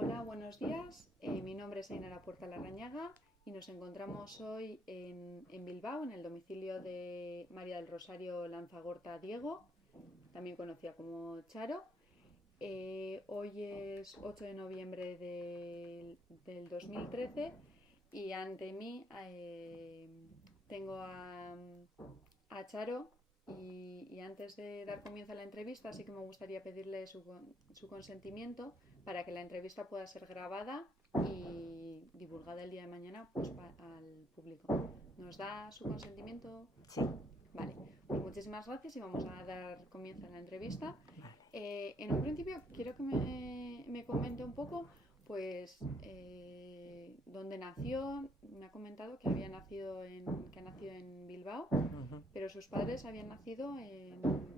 Hola, buenos días. Mi nombre es Ainara Puerta Larrañaga y nos encontramos hoy en Bilbao, en el domicilio de María del Rosario Lanzagorta Diego, también conocida como Charo. Hoy es 8 de noviembre del 2013 y ante mí tengo a Charo y antes de dar comienzo a la entrevista sí que me gustaría pedirle su consentimiento para que la entrevista pueda ser grabada y divulgada el día de mañana pues, al público. ¿Nos da su consentimiento? Sí, Vale, pues muchísimas gracias y vamos a dar comienzo a la entrevista. vale. En un principio quiero que me comente un poco, pues, dónde nació. Me ha comentado que que ha nacido en Bilbao, Ujú, pero sus padres habían nacido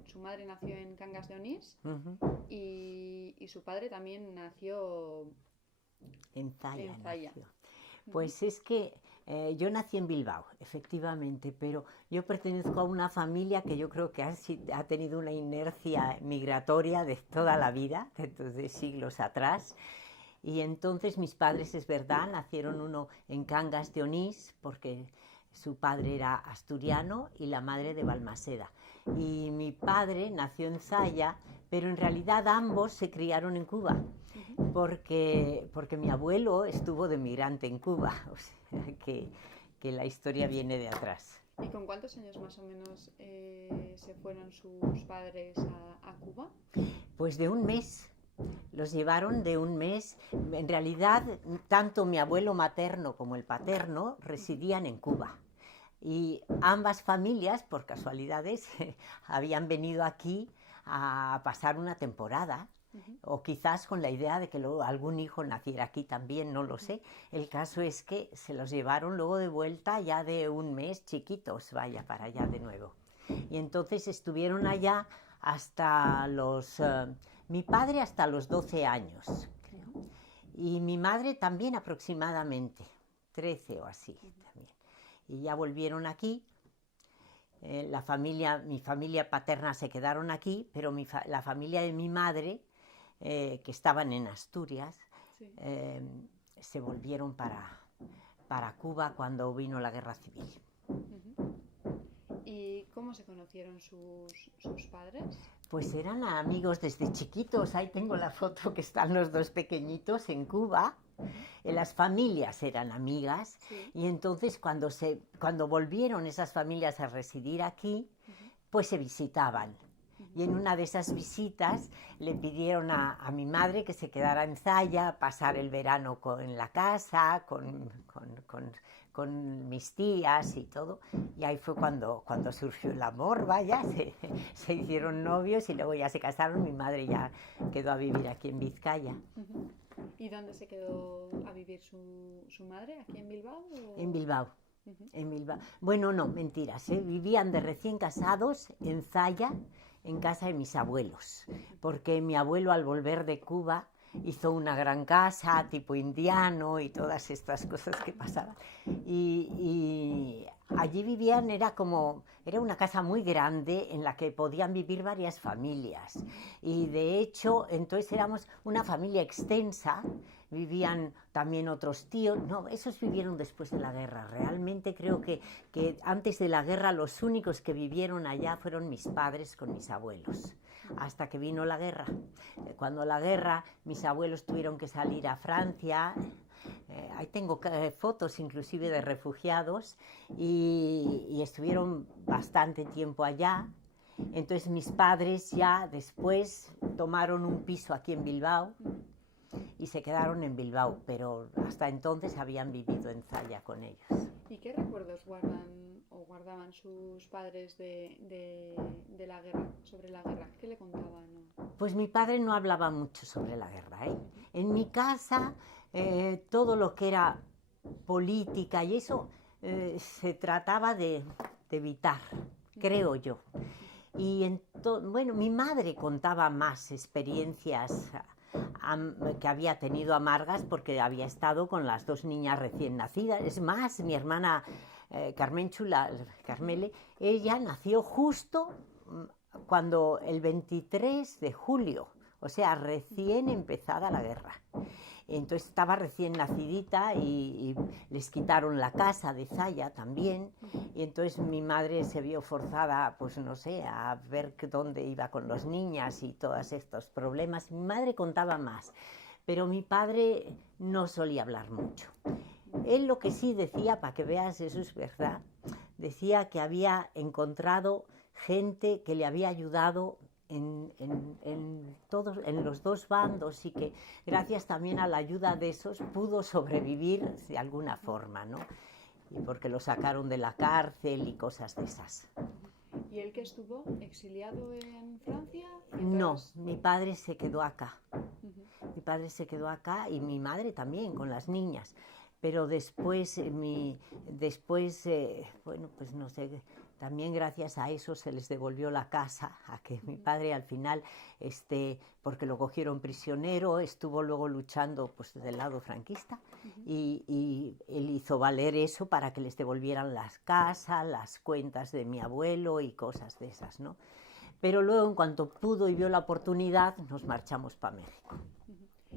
su madre nació en Cangas de Onís ujú. y su padre también nació En en Zaya Zaya. nació. Ujú. Pues es que yo nací en Bilbao, efectivamente, pero yo pertenezco a una familia que yo creo que ha tenido una inercia migratoria de toda la vida, de siglos atrás. Y entonces mis padres, es verdad, nacieron uno en Cangas de Onís, porque su padre era asturiano y la madre de Balmaseda. Y mi padre nació en Zaya, pero en realidad ambos se criaron en Cuba, Ujú. porque mi abuelo estuvo de migrante en Cuba, o sea que la historia viene de atrás. ¿Y con cuántos años más o menos se fueron sus padres a Cuba? Pues de un mes, los llevaron de un mes. En realidad, tanto mi abuelo materno como el paterno Ujú. residían en Cuba. Y ambas familias, por casualidades, habían venido aquí a pasar una temporada, Ujú. o quizás con la idea de que luego algún hijo naciera aquí también, no lo Ujú. sé. El caso es que se los llevaron luego de vuelta ya de un mes, chiquitos, vaya, para allá de nuevo. Y entonces estuvieron allá hasta mi padre hasta los 12 años, creo. Ujú. Y mi madre también aproximadamente, 13 o así Ujú. también. Y ya volvieron aquí. Mi familia paterna se quedaron aquí, pero la familia de mi madre, que estaban en Asturias, Sí. eh, se volvieron para Cuba cuando vino la guerra civil. Ujú. ¿Y cómo se conocieron sus padres? Pues eran amigos desde chiquitos. Ahí tengo la foto que están los dos pequeñitos en Cuba. Ujú. Las familias eran amigas Sí. y entonces cuando volvieron esas familias a residir aquí, Ujú. pues se visitaban. Ujú. Y en una de esas visitas le pidieron a mi madre que se quedara en Zaya, pasar el verano en la casa, con mis tías y todo. Y ahí fue cuando surgió el amor, vaya, se hicieron novios y luego ya se casaron. Mi madre ya quedó a vivir aquí en Vizcaya. Ujú. ¿Y dónde se quedó a vivir su madre? ¿Aquí en Bilbao? En Bilbao. Ujú. En Bilbao. Bueno, no, mentiras, ¿eh? Vivían de recién casados en Zaya, en casa de mis abuelos, porque mi abuelo al volver de Cuba hizo una gran casa tipo indiano y todas estas cosas que pasaban. Y allí vivían, era una casa muy grande en la que podían vivir varias familias. Ujú. Y de hecho, entonces éramos una familia extensa. Vivían también otros tíos, no, esos vivieron después de la guerra. Realmente creo que antes de la guerra los únicos que vivieron allá fueron mis padres con mis abuelos, Ujú. hasta que vino la guerra. Cuando la guerra, mis abuelos tuvieron que salir a Francia. Ahí tengo fotos inclusive de Ujú. refugiados y estuvieron bastante tiempo allá. Entonces mis padres ya después tomaron un piso aquí en Bilbao Ujú. y se quedaron en Bilbao, pero hasta entonces habían vivido en Zalla con ellos. ¿Y qué recuerdos guardan o guardaban sus padres de la guerra, sobre la guerra? ¿Qué le contaban? Pues mi padre no hablaba mucho sobre la guerra, ¿eh? Ujú. En mi casa todo lo que era política y eso se trataba de evitar, Ujú. creo yo. Ujú. Y bueno, mi madre contaba más experiencias que había tenido amargas porque había estado con las dos niñas recién nacidas. Es más, mi hermana Ujú. Carmele, ella nació justo cuando el 23 de julio, o sea, Ujú. recién empezada la guerra. Entonces estaba recién nacidita y les quitaron la casa de Zaya también, y entonces mi madre se vio forzada, pues no sé, a ver dónde iba con las niñas y todos estos problemas. Mi madre contaba más, pero mi padre no solía hablar mucho. Él lo que sí decía, para que veas, eso es verdad, decía que había encontrado gente que le había ayudado en los dos bandos y que gracias también a la ayuda de esos pudo sobrevivir de alguna forma, ¿no? Y porque lo sacaron de la cárcel y cosas de esas. ¿Y él que estuvo exiliado en Francia? No, mi padre se quedó acá. Mi padre se quedó acá y mi madre también, con las niñas. Pero después, bueno, pues no sé, también gracias a eso se les devolvió la casa, a que mi padre al final, porque lo cogieron prisionero, estuvo luego luchando pues del lado franquista y él hizo valer eso para que les devolvieran las casas, las cuentas de mi abuelo y cosas de esas, ¿no? Pero luego, en cuanto pudo y vio la oportunidad, nos marchamos para México.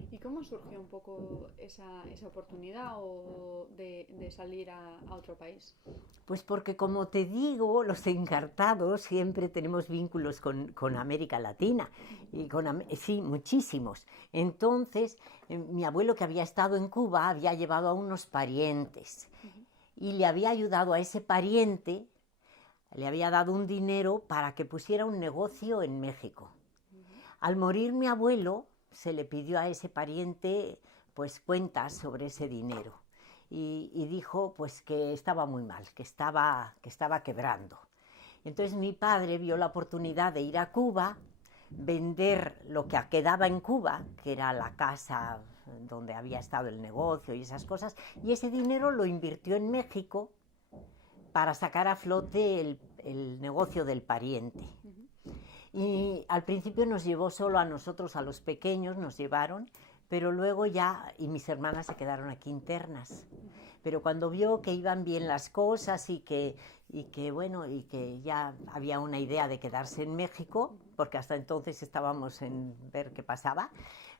¿Y cómo surgió un poco esa oportunidad de salir a otro país? Pues porque, como te digo, los encartados siempre tenemos vínculos con América Latina, y sí, muchísimos. Entonces, mi abuelo, que había estado en Cuba, había llevado a unos parientes y le había ayudado a ese pariente, le había dado un dinero para que pusiera un negocio en México. Al morir mi abuelo, se le pidió a ese pariente pues cuentas sobre ese dinero y dijo pues que estaba muy mal, que estaba quebrando. Entonces mi padre vio la oportunidad de ir a Cuba, vender lo que quedaba en Cuba, que era la casa donde había estado el negocio y esas cosas, y ese dinero lo invirtió en México para sacar a flote el negocio del pariente. Y al principio nos llevó solo a nosotros, a los pequeños, nos llevaron, pero luego ya, y mis hermanas se quedaron aquí internas. Pero cuando vio que iban bien las cosas y que ya había una idea de quedarse en México, porque hasta entonces estábamos en ver qué pasaba,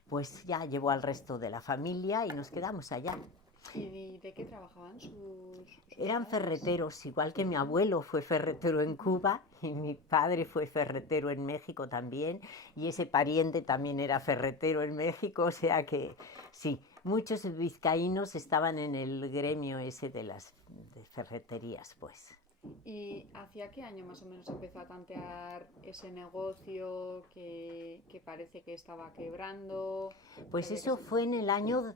pues ya llevó al resto de la familia y nos quedamos allá. ¿Y de qué trabajaban sus Eran padres? ferreteros, igual que mi abuelo fue ferretero en Cuba y mi padre fue ferretero en México también, y ese pariente también era ferretero en México, o sea que sí, muchos vizcaínos estaban en el gremio ese de ferreterías, pues. ¿Y hacia qué año más o menos empezó a tantear ese negocio que parece que estaba quebrando? Pues eso fue en el año...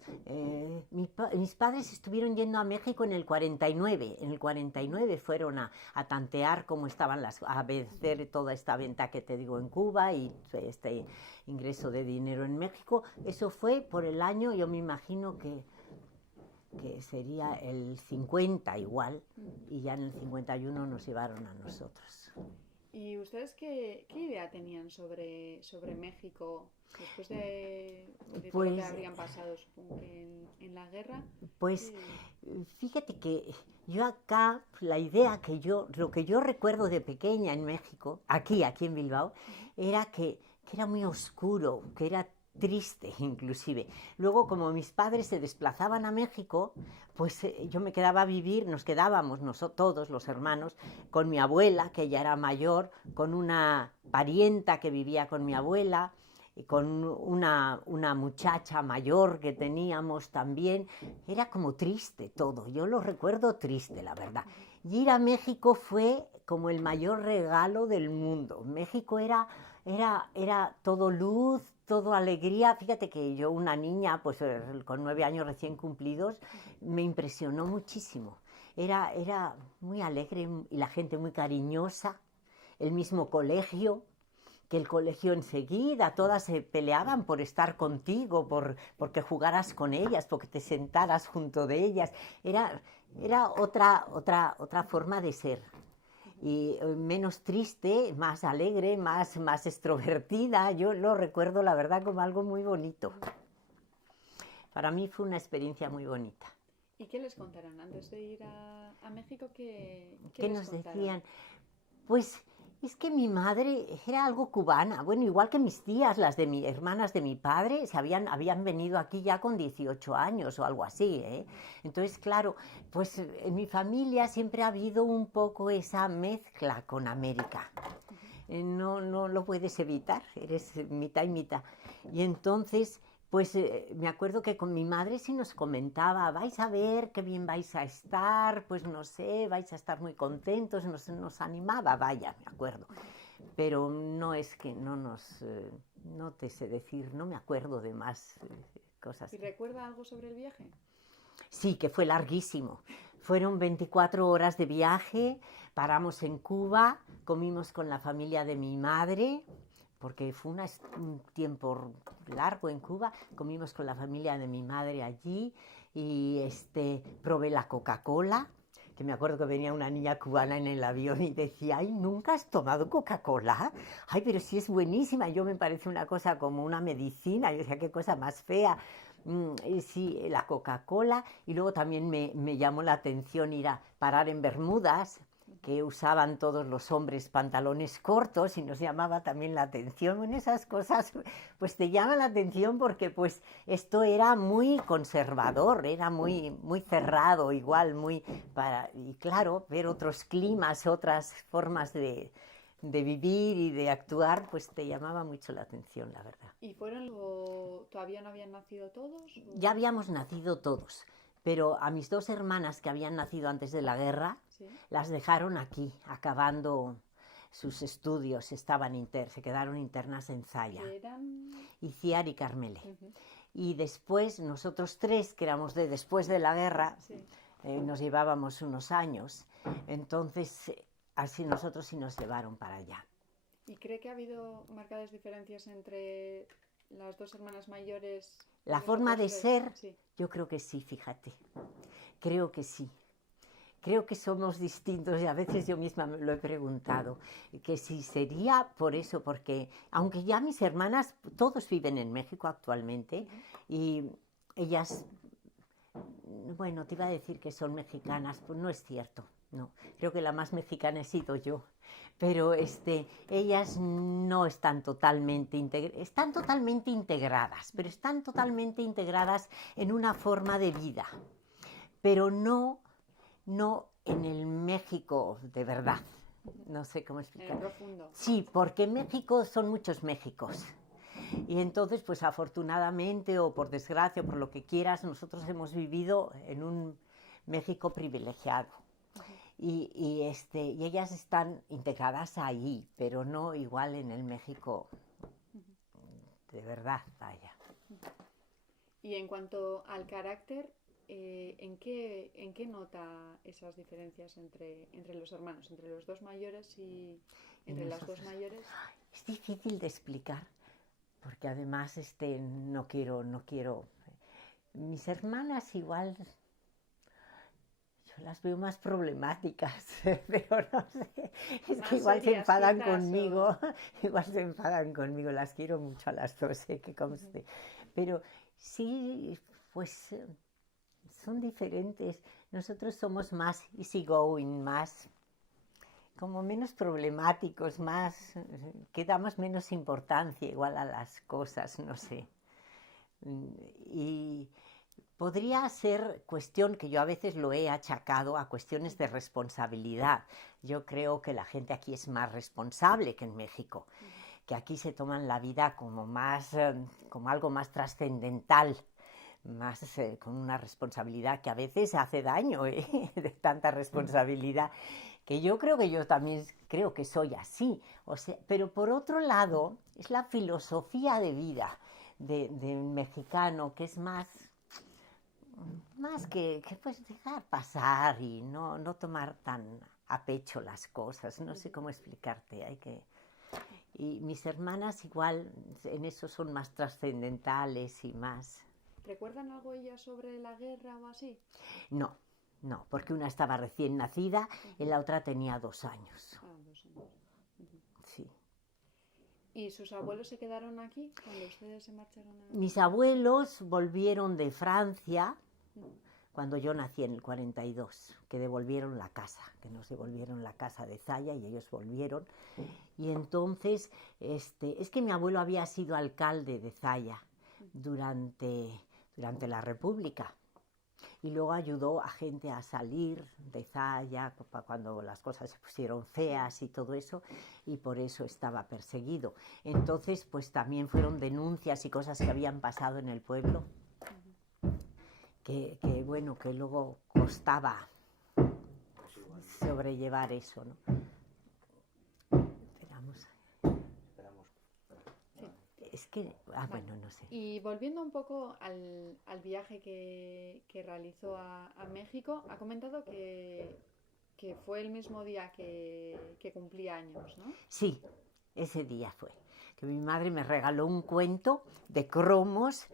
mis padres estuvieron yendo a México en el 49. En el 49 fueron a tantear cómo estaban a vencer toda esta venta que te digo en Cuba y este ingreso de dinero en México. Eso fue por el año, yo me imagino que sería el 50 igual, y ya en el 51 nos llevaron a nosotros. ¿Y ustedes qué idea tenían sobre México después de todo lo que habrían pasado, supongo que en la guerra? Pues fíjate que yo acá, lo que yo recuerdo de pequeña en México, aquí en Bilbao, era que era muy oscuro, que era triste inclusive. Luego, como mis padres se desplazaban a México, pues yo me quedaba a vivir, nos quedábamos todos los hermanos, con mi abuela, que ya era mayor, con una parienta que vivía con mi abuela, y con una muchacha mayor que teníamos también. Era como triste todo, yo lo recuerdo triste, la verdad. Y ir a México fue como el mayor regalo del mundo. México era todo luz, todo alegría. Fíjate que yo, una niña, pues con 9 años recién cumplidos, me impresionó muchísimo. Era muy alegre y la gente muy cariñosa. El mismo colegio, que el colegio enseguida, todas se peleaban por estar contigo, porque jugaras con ellas, porque te sentaras junto de ellas. Era otra forma de ser. Y menos triste, más alegre, más extrovertida. Yo lo recuerdo, la verdad, como algo muy bonito. Para mí fue una experiencia muy bonita. ¿Y qué les contaron antes de ir a México? ¿Qué les nos decían? Pues Es que mi madre era algo cubana, bueno, igual que mis tías, las de mis hermanas de mi padre, habían venido aquí ya con 18 años o algo así, ¿eh? Entonces, claro, pues en mi familia siempre ha habido un poco esa mezcla con América. No lo puedes evitar, eres mitad y mitad. Y entonces, pues me acuerdo que con mi madre sí nos comentaba, vais a ver qué bien vais a estar, pues no sé, vais a estar muy contentos, nos animaba, vaya, me acuerdo. Pero no es que no te sé decir, no me acuerdo de más cosas. ¿Y recuerda algo sobre el viaje? Sí, que fue larguísimo. Fueron 24 horas de viaje, paramos en Cuba, comimos con la familia de mi madre, porque fue un tiempo largo en Cuba, comimos con la familia de mi madre allí y probé la Coca-Cola, que me acuerdo que venía una niña cubana en el avión y decía, ay, ¿nunca has tomado Coca-Cola? Ay, pero sí es buenísima. Yo me parece una cosa como una medicina. Yo decía, qué cosa más fea. Sí, la Coca-Cola. Y luego también me llamó la atención ir a parar en Bermudas, que usaban todos los hombres pantalones cortos, y nos llamaba también la atención. En esas cosas pues te llaman la atención porque pues esto era muy conservador, era muy, muy cerrado, igual y claro, ver otros climas, otras formas de vivir y de actuar, pues te llamaba mucho la atención, la verdad. ¿Y todavía no habían nacido todos? ¿O? Ya habíamos nacido todos, pero a mis dos hermanas que habían nacido antes de la guerra, ¿Sí? las dejaron aquí, acabando sus estudios, se quedaron internas en Zaya. ¿Eran? Iciar y Carmele. Y después, nosotros tres, que éramos después de la guerra, Sí. nos llevábamos unos años, entonces así nosotros sí nos llevaron para allá. ¿Y cree que ha habido marcadas diferencias entre las dos hermanas mayores? La forma de ser, sí. yo creo que sí, fíjate. Creo que sí. Creo que somos distintos y a veces yo misma me lo he preguntado, que si sería por eso, porque aunque ya mis hermanas, todos viven en México actualmente y ellas, bueno, te iba a decir que son mexicanas, pues no es cierto, no, creo que la más mexicana he sido yo, pero ellas no están totalmente integradas, pero están totalmente integradas en una forma de vida, pero no en el México de verdad. No sé cómo explicar. En el profundo. Sí, porque en México son muchos Méxicos. Y entonces, pues afortunadamente o por desgracia o por lo que quieras, nosotros hemos vivido en un México privilegiado. Y ellas están integradas ahí, pero no igual en el México de verdad, vaya. Y en cuanto al carácter, ¿en qué nota esas diferencias entre los hermanos, entre los dos mayores y entre las dos mayores? Es difícil de explicar, porque además no quiero. Mis hermanas igual, yo las veo más problemáticas, pero no sé, es que igual se enfadan conmigo, igual se enfadan conmigo, las quiero mucho a las dos, que conste, pero sí, pues son diferentes. Nosotros somos más easygoing, más como menos problemáticos, que damos menos importancia igual a las cosas, no sé. Y podría ser cuestión que yo a veces lo he achacado a cuestiones de responsabilidad. Yo creo que la gente aquí es más responsable que en México, que aquí se toman la vida como algo más trascendental, más con una responsabilidad que a veces hace daño, de tanta responsabilidad, que yo también creo que soy así. O sea, pero por otro lado, es la filosofía de vida del mexicano, que es más que pues dejar pasar y no tomar tan a pecho las cosas. No sé cómo explicarte, Y mis hermanas igual en eso son más trascendentales y más... ¿Recuerdan algo ellas sobre la guerra o así? No, porque una estaba recién nacida y la otra tenía 2 años. 2 años. Sí. ¿Y sus abuelos se quedaron aquí cuando ustedes se marcharon a...? Mis abuelos volvieron de Francia cuando yo nací en el 42, que devolvieron la casa, que nos devolvieron la casa de Zalla y ellos volvieron. Y entonces, es que mi abuelo había sido alcalde de Zalla durante la República. Y luego ayudó a gente a salir de Zalla cuando las cosas se pusieron feas y todo eso, y por eso estaba perseguido. Entonces, pues también fueron denuncias y cosas que habían pasado en el pueblo, que luego costaba sobrellevar eso, ¿no? Es que, bueno, no sé. Y volviendo un poco al viaje que realizó a México, ha comentado que fue el mismo día que cumplía años, ¿no? Sí, ese día fue. Que mi madre me regaló un cuento de cromos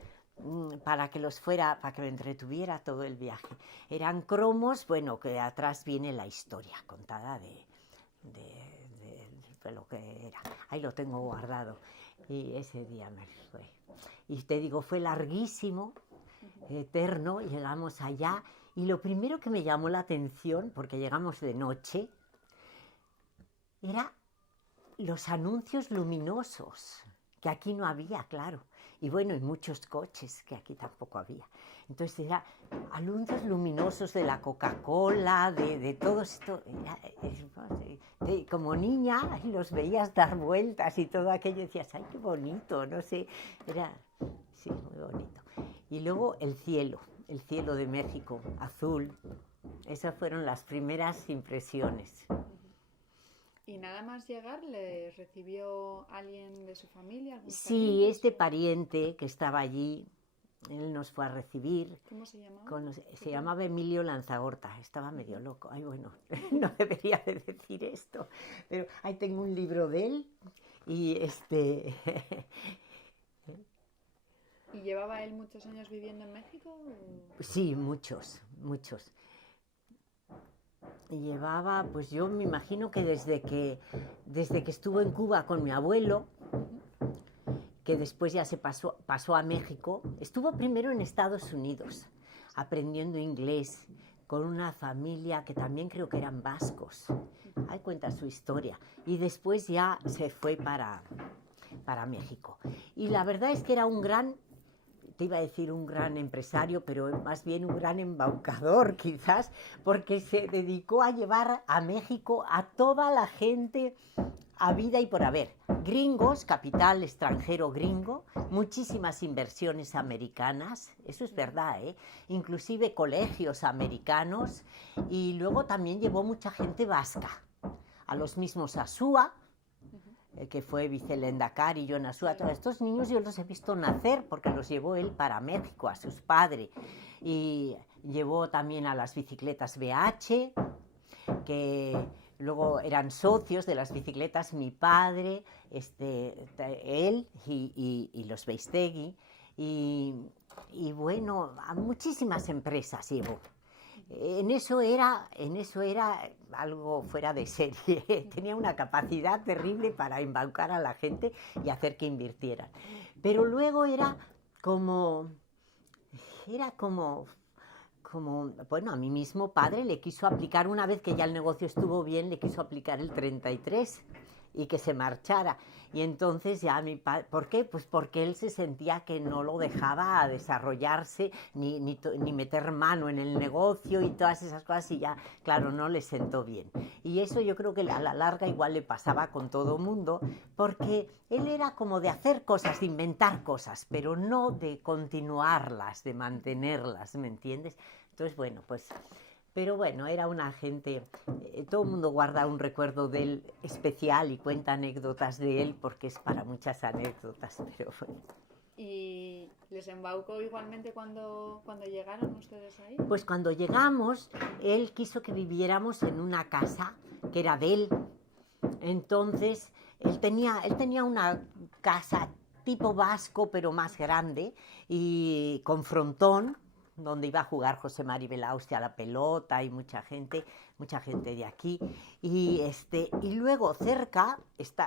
para que me entretuviera todo el viaje. Eran cromos, bueno, que atrás viene la historia contada de lo que era. Ahí lo tengo guardado. Y ese día me fue. Y te digo, fue larguísimo, eterno. Llegamos allá y lo primero que me llamó la atención, porque llegamos de noche, era los anuncios luminosos, que aquí no había, claro. Y bueno, y muchos coches, que aquí tampoco había. Entonces era anuncios luminosos de la Coca-Cola, de todo esto. Como niña los veías dar vueltas y todo aquello, decías, ¡ay, qué bonito! No sé, era, sí, muy bonito. Y luego el cielo de México, azul. Esas fueron las primeras impresiones. ¿Y nada más llegar le recibió alguien de su familia? Sí, este pariente que estaba allí, él nos fue a recibir. ¿Cómo se llamaba? Se llamaba Emilio Lanzagorta, estaba medio loco. Ay, bueno, no debería de decir esto, pero ahí tengo un libro de él y ¿Y llevaba él muchos años viviendo en México? Sí, muchos. Llevaba, pues yo me imagino que desde que estuvo en Cuba con mi abuelo, que después ya se pasó a México. Estuvo primero en Estados Unidos, aprendiendo inglés, con una familia que también creo que eran vascos. Ahí cuenta su historia. Y después ya se fue para México. Y la verdad es que era te iba a decir un gran empresario, pero más bien un gran embaucador quizás, porque se dedicó a llevar a México a toda la gente habida y por haber. Gringos, capital extranjero gringo, muchísimas inversiones americanas, eso es verdad, ¿eh? Inclusive colegios americanos, y luego también llevó mucha gente vasca, a los mismos Asúa, que fue vicelendakari y Jon Asúa. Todos estos niños yo los he visto nacer porque los llevó él para México, a sus padres. Y llevó también a las bicicletas BH, que luego eran socios de las bicicletas mi padre, él y los Beistegui. Y bueno, a muchísimas empresas llevó. En eso era algo fuera de serie. Tenía una capacidad terrible para embaucar a la gente y hacer que invirtieran. Pero luego era como, bueno, a mi mismo padre le quiso aplicar, una vez que ya el negocio estuvo bien, le quiso aplicar el 33 y que se marchara. Y entonces ya mi padre, ¿por qué? Pues porque él se sentía que no lo dejaba desarrollarse ni meter mano en el negocio y todas esas cosas, y ya, claro, no le sentó bien. Y eso yo creo que a la larga igual le pasaba con todo mundo, porque él era como de hacer cosas, de inventar cosas, pero no de continuarlas, de mantenerlas, ¿me entiendes? Entonces, bueno, pues... Pero bueno, era una gente, todo el mundo guarda un recuerdo de él especial y cuenta anécdotas de él, porque es para muchas anécdotas, pero bueno. ¿Y les embaucó igualmente cuando llegaron ustedes ahí? Pues cuando llegamos, él quiso que viviéramos en una casa que era de él. Entonces, él tenía una casa tipo vasco, pero más grande, y con frontón, donde iba a jugar José Mari Belauste a la pelota y mucha gente de aquí. Y luego cerca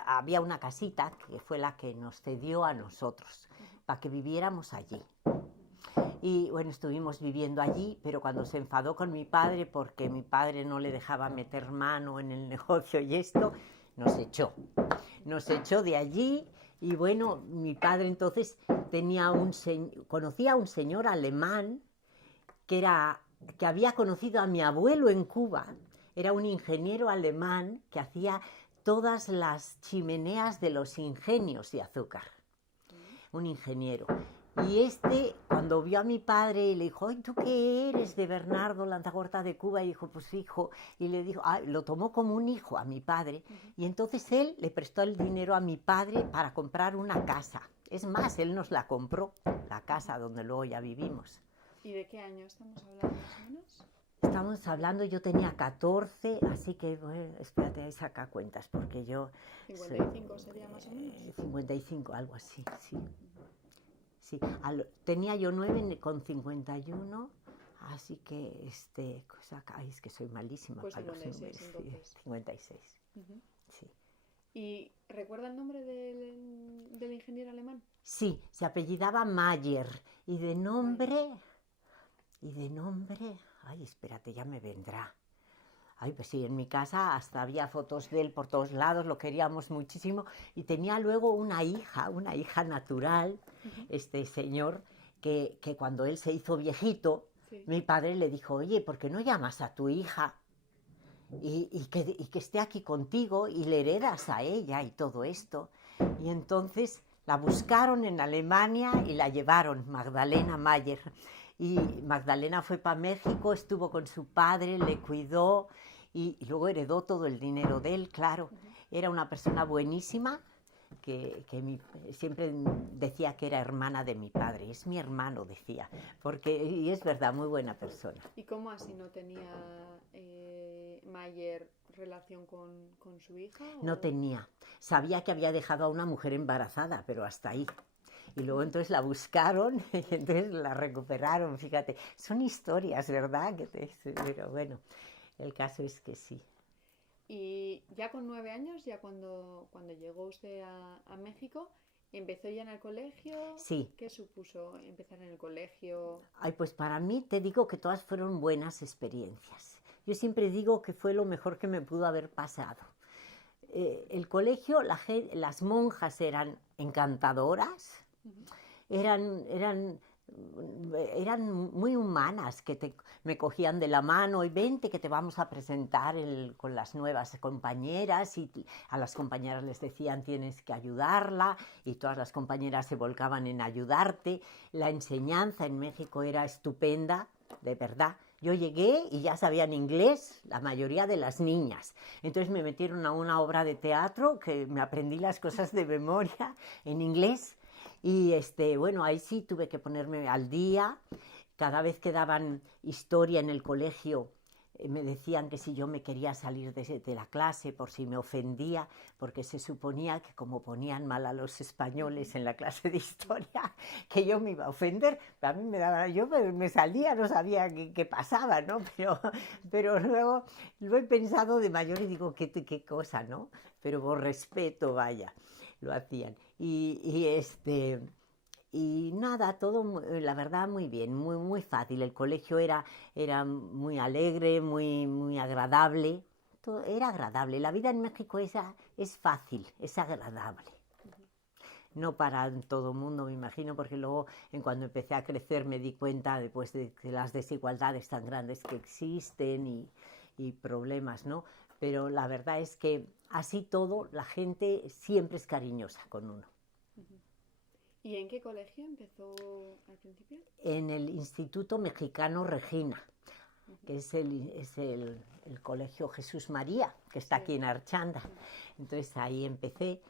había una casita que fue la que nos cedió a nosotros, para que viviéramos allí. Y bueno, estuvimos viviendo allí, pero cuando se enfadó con mi padre, porque mi padre no le dejaba meter mano en el negocio y esto, nos echó. Nos echó de allí y bueno, mi padre entonces conocía a un señor alemán que había conocido a mi abuelo en Cuba. Era un ingeniero alemán que hacía todas las chimeneas de los ingenios de azúcar. Un ingeniero. Y cuando vio a mi padre, le dijo, ¿tú qué eres de Bernardo Lanzagorta de Cuba? Y dijo, pues hijo. Y le dijo, lo tomó como un hijo a mi padre. Y entonces él le prestó el dinero a mi padre para comprar una casa. Es más, él nos la compró, la casa donde luego ya vivimos. ¿Y de qué año estamos hablando más o menos? Estamos hablando, yo tenía 14, así que, bueno, espérate, ahí saca cuentas, porque yo... 55 sería más o menos. 55, algo así, sí. Sí, tenía yo 9 con 51, así que, ay, es que soy malísima pues para 56, los números. entonces. Sí, 56, sí. ¿Y recuerda el nombre del ingeniero alemán? Sí, se apellidaba Mayer, y de nombre... Ay, espérate, ya me vendrá. Ay, pues sí, en mi casa hasta había fotos de él por todos lados, lo queríamos muchísimo. Y tenía luego una hija natural, este señor, que cuando él se hizo viejito, mi padre le dijo, oye, ¿por qué no llamas a tu hija? Y que esté aquí contigo y le heredas a ella y todo esto. Y entonces la buscaron en Alemania y la llevaron, Magdalena Mayer. Y Magdalena fue para México, estuvo con su padre, le cuidó y luego heredó todo el dinero de él, claro. Era una persona buenísima que siempre decía que era hermana de mi padre. Es mi hermano, decía, y es verdad, muy buena persona. ¿Y cómo así no tenía Mayer relación con su hija? ¿O? No tenía. Sabía que había dejado a una mujer embarazada, pero hasta ahí. Y luego entonces la buscaron y entonces la recuperaron, fíjate. Son historias, ¿verdad? Pero bueno, el caso es que sí. Y ya con 9 años, ya cuando llegó usted a México, ¿empezó ya en el colegio? Sí. ¿Qué supuso empezar en el colegio? Ay, pues para mí te digo que todas fueron buenas experiencias. Yo siempre digo que fue lo mejor que me pudo haber pasado. El colegio, las monjas eran encantadoras. Eran muy humanas, me cogían de la mano y vente que te vamos a presentar con las nuevas compañeras, y a las compañeras les decían tienes que ayudarla y todas las compañeras se volcaban en ayudarte. La enseñanza en México era estupenda, de verdad. Yo llegué y ya sabían inglés la mayoría de las niñas. Entonces me metieron a una obra de teatro que me aprendí las cosas de memoria en inglés. Y bueno, ahí sí tuve que ponerme al día. Cada vez que daban historia en el colegio, me decían que si yo me quería salir de la clase por si me ofendía, porque se suponía que como ponían mal a los españoles en la clase de historia, que yo me iba a ofender. A mí yo me salía, no sabía qué pasaba, ¿no? Pero luego lo he pensado de mayor y digo, qué cosa, ¿no? Pero por respeto, vaya, lo hacían. Y nada, todo, la verdad, muy bien, muy fácil. El colegio era muy alegre, muy agradable. Todo era agradable. La vida en México es fácil, es agradable. No para todo el mundo, me imagino, porque luego, cuando empecé a crecer, me di cuenta después de las desigualdades tan grandes que existen y problemas, ¿no? Pero la verdad es que así todo, la gente siempre es cariñosa con uno. ¿Y en qué colegio empezó al principio? En el Instituto Mexicano Regina, que es el Colegio Jesús María, que está aquí en Archanda. Entonces ahí empecé.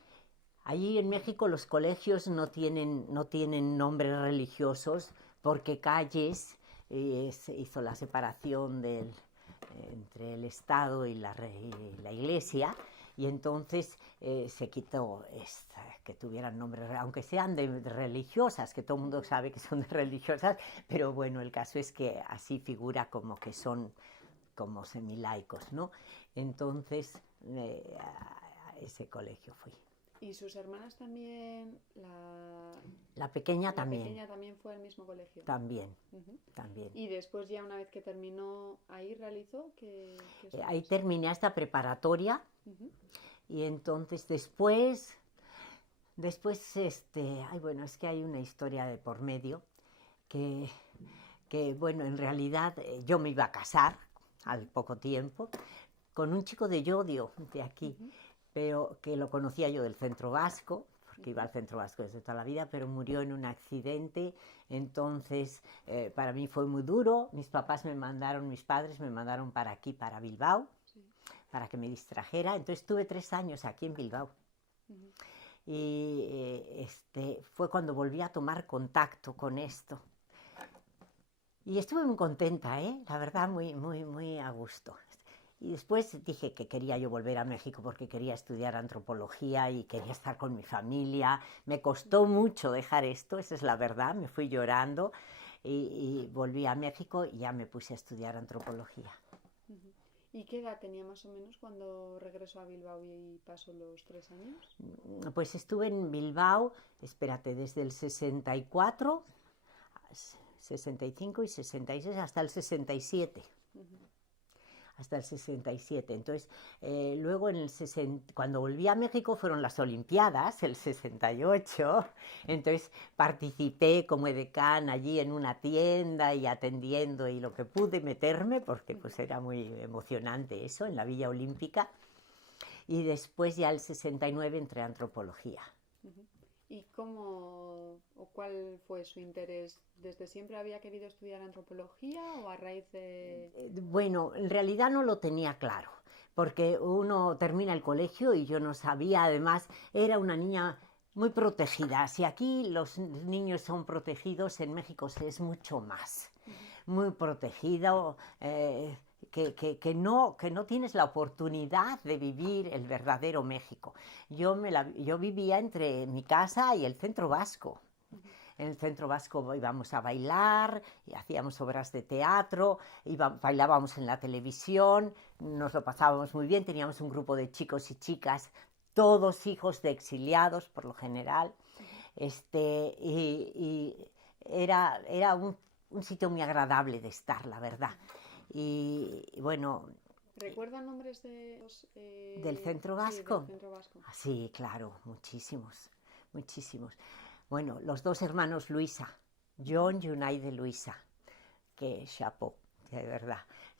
Allí en México los colegios no tienen nombres religiosos porque Calles hizo la separación entre el Estado y la Iglesia, y entonces se quitó que tuvieran nombres, aunque sean de religiosas, que todo el mundo sabe que son de religiosas, pero bueno, el caso es que así figura como que son como semilaicos, ¿no? Entonces a ese colegio fui. ¿Y sus hermanas también? La pequeña La también, pequeña también fue al mismo colegio. también, Ujú. también. Y después ya una vez que terminó, ahí realizó, ¿qué Ahí estudios? terminé hasta preparatoria Ujú, y entonces después, ay, bueno, es que hay una historia de por medio que, bueno, en realidad yo me iba a casar al poco tiempo con un chico de Llodio, de aquí, ujú, pero que lo conocía yo del centro vasco, porque iba ujú, al centro vasco desde toda la vida, pero murió en un accidente. Entonces para mí fue muy duro. Mis padres me mandaron para aquí, para Bilbao, sí, para que me distrajera. Entonces estuve 3 años aquí en Bilbao. ujú, Y fue cuando volví a tomar contacto con esto. Y estuve muy contenta, la verdad, ujú, muy, muy, muy a gusto. Y después dije que quería yo volver a México porque quería estudiar antropología y quería estar con mi familia. Me costó mucho dejar esto, esa es la verdad, me fui llorando y volví a México y ya me puse a estudiar antropología. ujú. ¿Y qué edad tenía más o menos cuando regresó a Bilbao y pasó los 3 años? Pues estuve en Bilbao, espérate, desde el 64, 65 y 66 hasta el 67. Ujú, Hasta el 67. Entonces, luego cuando volví a México fueron las Olimpiadas, el 68. Entonces participé como edecán allí en una tienda y atendiendo y lo que pude meterme, porque ujú, pues era muy emocionante eso, en la Villa Olímpica. Y después ya el 69 entré a antropología. ujú. ¿Y cómo o cuál fue su interés? ¿Desde siempre había querido estudiar antropología o a raíz de...? Bueno, en realidad no lo tenía claro, porque uno termina el colegio y yo no sabía, además era una niña muy protegida. Si aquí los niños son protegidos, en México se es mucho más, Ujú, muy protegido, que no tienes la oportunidad de vivir el verdadero México. Yo vivía entre mi casa y el centro vasco. ujú, En el centro vasco íbamos a bailar, y hacíamos obras de teatro, bailábamos en la televisión, nos lo pasábamos muy bien, teníamos un grupo de chicos y chicas, todos hijos de exiliados por lo general, ujú. y era un sitio muy agradable de estar, la verdad. Ujú. Y bueno, ¿Recuerdan nombres de los, del centro sí, del vasco, centro vasco? sí, claro, muchísimos, muchísimos. Bueno, los dos hermanos Luisa, Ujú, John y Unaide Luisa, que chapó, de verdad.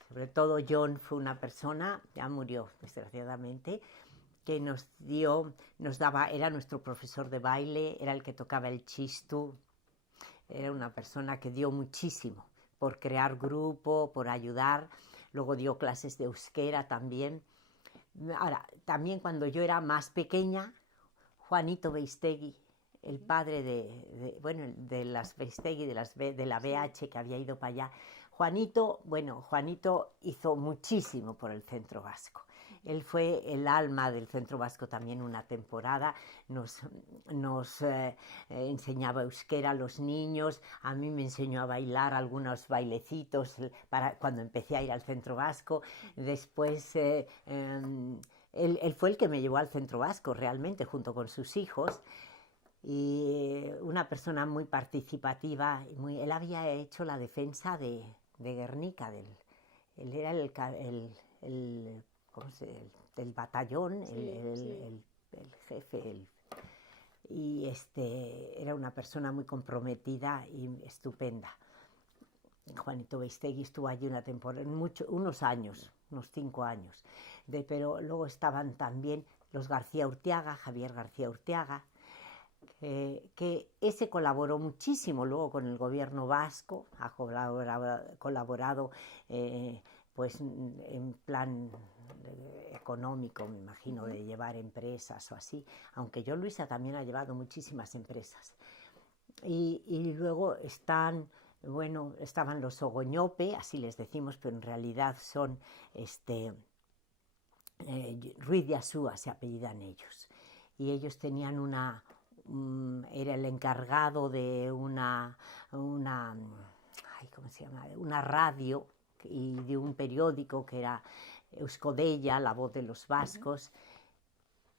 Sobre todo John fue una persona, ya murió desgraciadamente, que nos daba, era nuestro profesor de baile, era el que tocaba el chistu, era ujú, una persona que dio muchísimo por crear grupo, por ayudar, luego dio clases de euskera también. Ahora, también cuando yo era más pequeña, Juanito Beistegui, el ujú. padre de las Beistegui, de la Sí. BH que había ido para allá. Juanito hizo muchísimo por el centro vasco. Ujú, Él fue el alma del centro vasco también una temporada, nos enseñaba euskera a los niños, a mí me enseñó a bailar algunos bailecitos cuando empecé a ir al centro vasco. ujú, Después él fue el que me llevó al centro vasco realmente, junto con sus hijos, y una persona muy participativa. Él había hecho la defensa de Guernica, él era ¿cómo del batallón, sí, sí. el jefe, y era una persona muy comprometida y estupenda. Juanito Beistegui estuvo allí una temporada, unos años, unos 5 años. Pero luego estaban también los García Urteaga, Javier García Urteaga, que ese colaboró muchísimo luego con el gobierno vasco, ha colaborado pues en plan económico, me imagino, Ujú, de llevar empresas o así, aunque yo, Luisa, también ha llevado muchísimas empresas. Y luego estaban los Ogoñope, así les decimos, pero en realidad son Ruiz de Asúa, se apellidan ellos. Y ellos tenían era el encargado de ¿cómo se llama? Una radio y de un periódico que era Euskodeia, la voz de los ujú, vascos.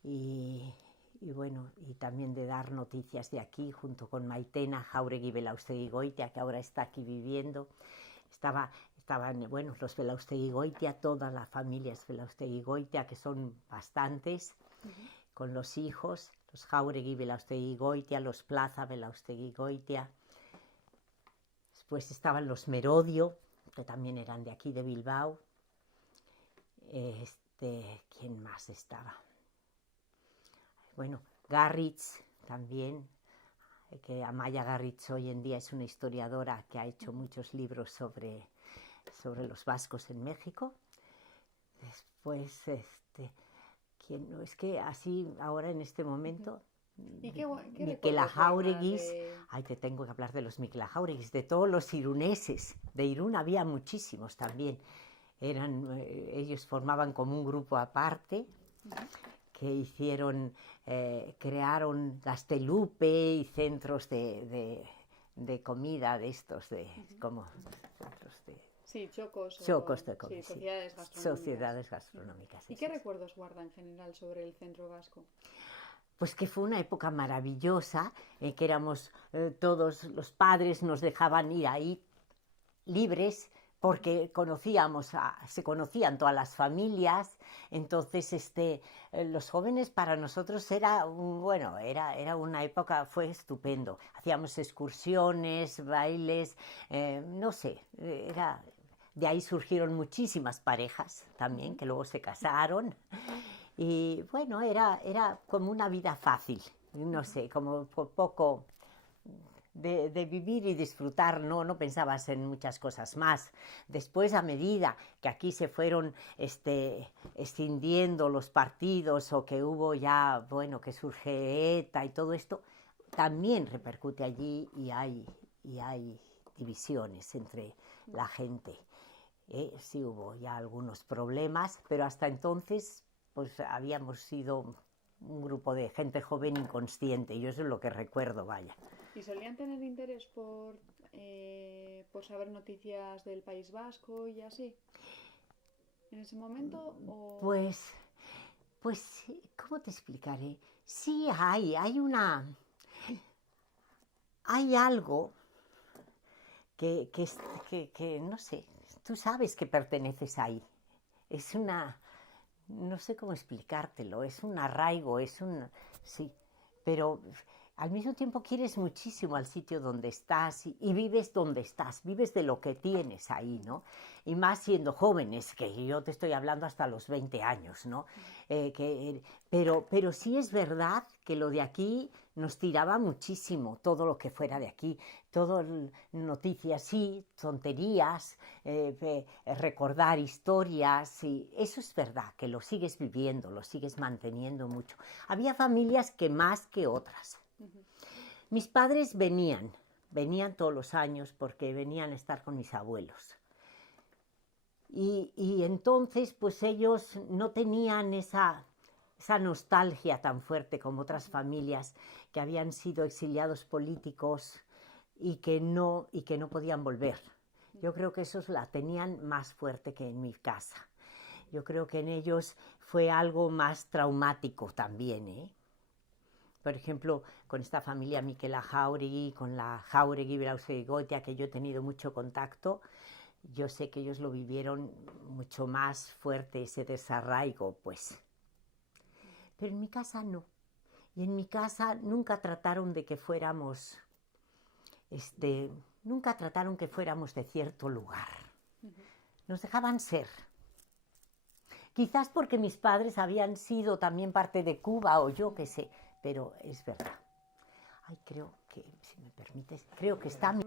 Y, y bueno, y también de dar noticias de aquí, junto con Maitena Jáuregui Belaustegui-Goitia, que ahora está aquí viviendo. Estaban, bueno, los Belaustegui-Goitia, todas las familias Belaustegui-Goitia, que son bastantes, con los hijos, los Jáuregui Belaustegui-Goitia, los Plaza Belaustegui-Goitia. Después estaban los Merodio, que también eran de aquí, de Bilbao. ¿Quién más estaba? Bueno, Garritz también, que Amaya Garritz hoy en día es una historiadora que ha hecho muchos libros sobre los vascos en México. Después, ¿quién no? Es que así ahora en este momento... ¿Y qué Miquela Jáureguis, de... ay, te tengo que hablar de los Miquela Jáureguis, de todos los iruneses. De Irún había muchísimos también. Ellos formaban como un grupo aparte, que hicieron, crearon Gastelupe y centros de comida de estos, como centros de... Sí, chocos de comida, sí, sí. Sociedades gastronómicas. ¿Y qué recuerdos guarda en general sobre el centro vasco? Pues que fue una época maravillosa, que éramos todos los padres, nos dejaban ir ahí libres, porque se conocían todas las familias. Entonces los jóvenes para nosotros era una época, fue estupendo. Hacíamos excursiones, bailes, no sé, de ahí surgieron muchísimas parejas también, que luego se casaron. Y bueno, era como una vida fácil, no sé, como poco de vivir y disfrutar, no pensabas en muchas cosas más. Después, a medida que aquí se fueron escindiendo los partidos, o que hubo ya, bueno, que surge ETA y todo esto, también repercute allí, y hay divisiones entre la gente. Sí hubo ya algunos problemas, pero hasta entonces pues habíamos sido un grupo de gente joven inconsciente. Yo eso es lo que recuerdo, vaya. ¿Y solían tener interés por saber noticias del País Vasco y así? ¿En ese momento? ¿O... Pues, ¿cómo te explicaré? Sí, hay algo que no sé, tú sabes que perteneces ahí. Es no sé cómo explicártelo, es un arraigo, sí, pero al mismo tiempo quieres muchísimo al sitio donde estás y vives donde estás, vives de lo que tienes ahí, ¿no? Y más siendo jóvenes, que yo te estoy hablando hasta los 20 años, ¿no? Pero sí es verdad que lo de aquí nos tiraba muchísimo, todo lo que fuera de aquí, todo noticias, sí, tonterías, recordar historias, y eso es verdad, que lo sigues viviendo, lo sigues manteniendo mucho. Había familias que más que otras. Mis padres venían todos los años, porque venían a estar con mis abuelos. Y entonces, pues ellos no tenían esa nostalgia tan fuerte como otras familias que habían sido exiliados políticos y que no podían volver. Yo creo que esos la tenían más fuerte que en mi casa. Yo creo que en ellos fue algo más traumático también, ¿eh? Por ejemplo, con esta familia Miquela Jáuregui, con la Jáuregui Belaustegui-Goitia, que yo he tenido mucho contacto, yo sé que ellos lo vivieron mucho más fuerte, ese desarraigo, pues. Pero en mi casa no. Y en mi casa nunca trataron de que fuéramos, nunca trataron que fuéramos de cierto lugar. Nos dejaban ser. Quizás porque mis padres habían sido también parte de Cuba, o yo qué sé, pero es verdad. Ay, creo que, si me permites, creo que está... Hubo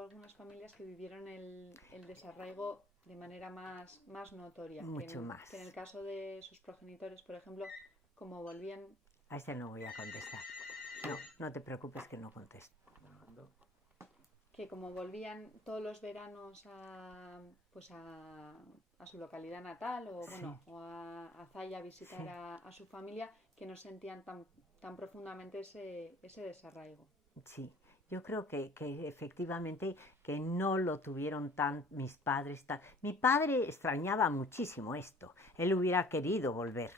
algunas familias que vivieron el desarraigo de manera más notoria. Mucho más. Que en el caso de sus progenitores, por ejemplo, como volvían... A ese no voy a contestar. No te preocupes que no contesto. Que como volvían todos los veranos a su localidad natal, o, sí, bueno, o a Zaya a visitar, sí, a su familia, que no sentían tan profundamente ese desarraigo. Sí, yo creo que efectivamente que no lo tuvieron mis padres. Mi padre extrañaba muchísimo esto. Él hubiera querido volver.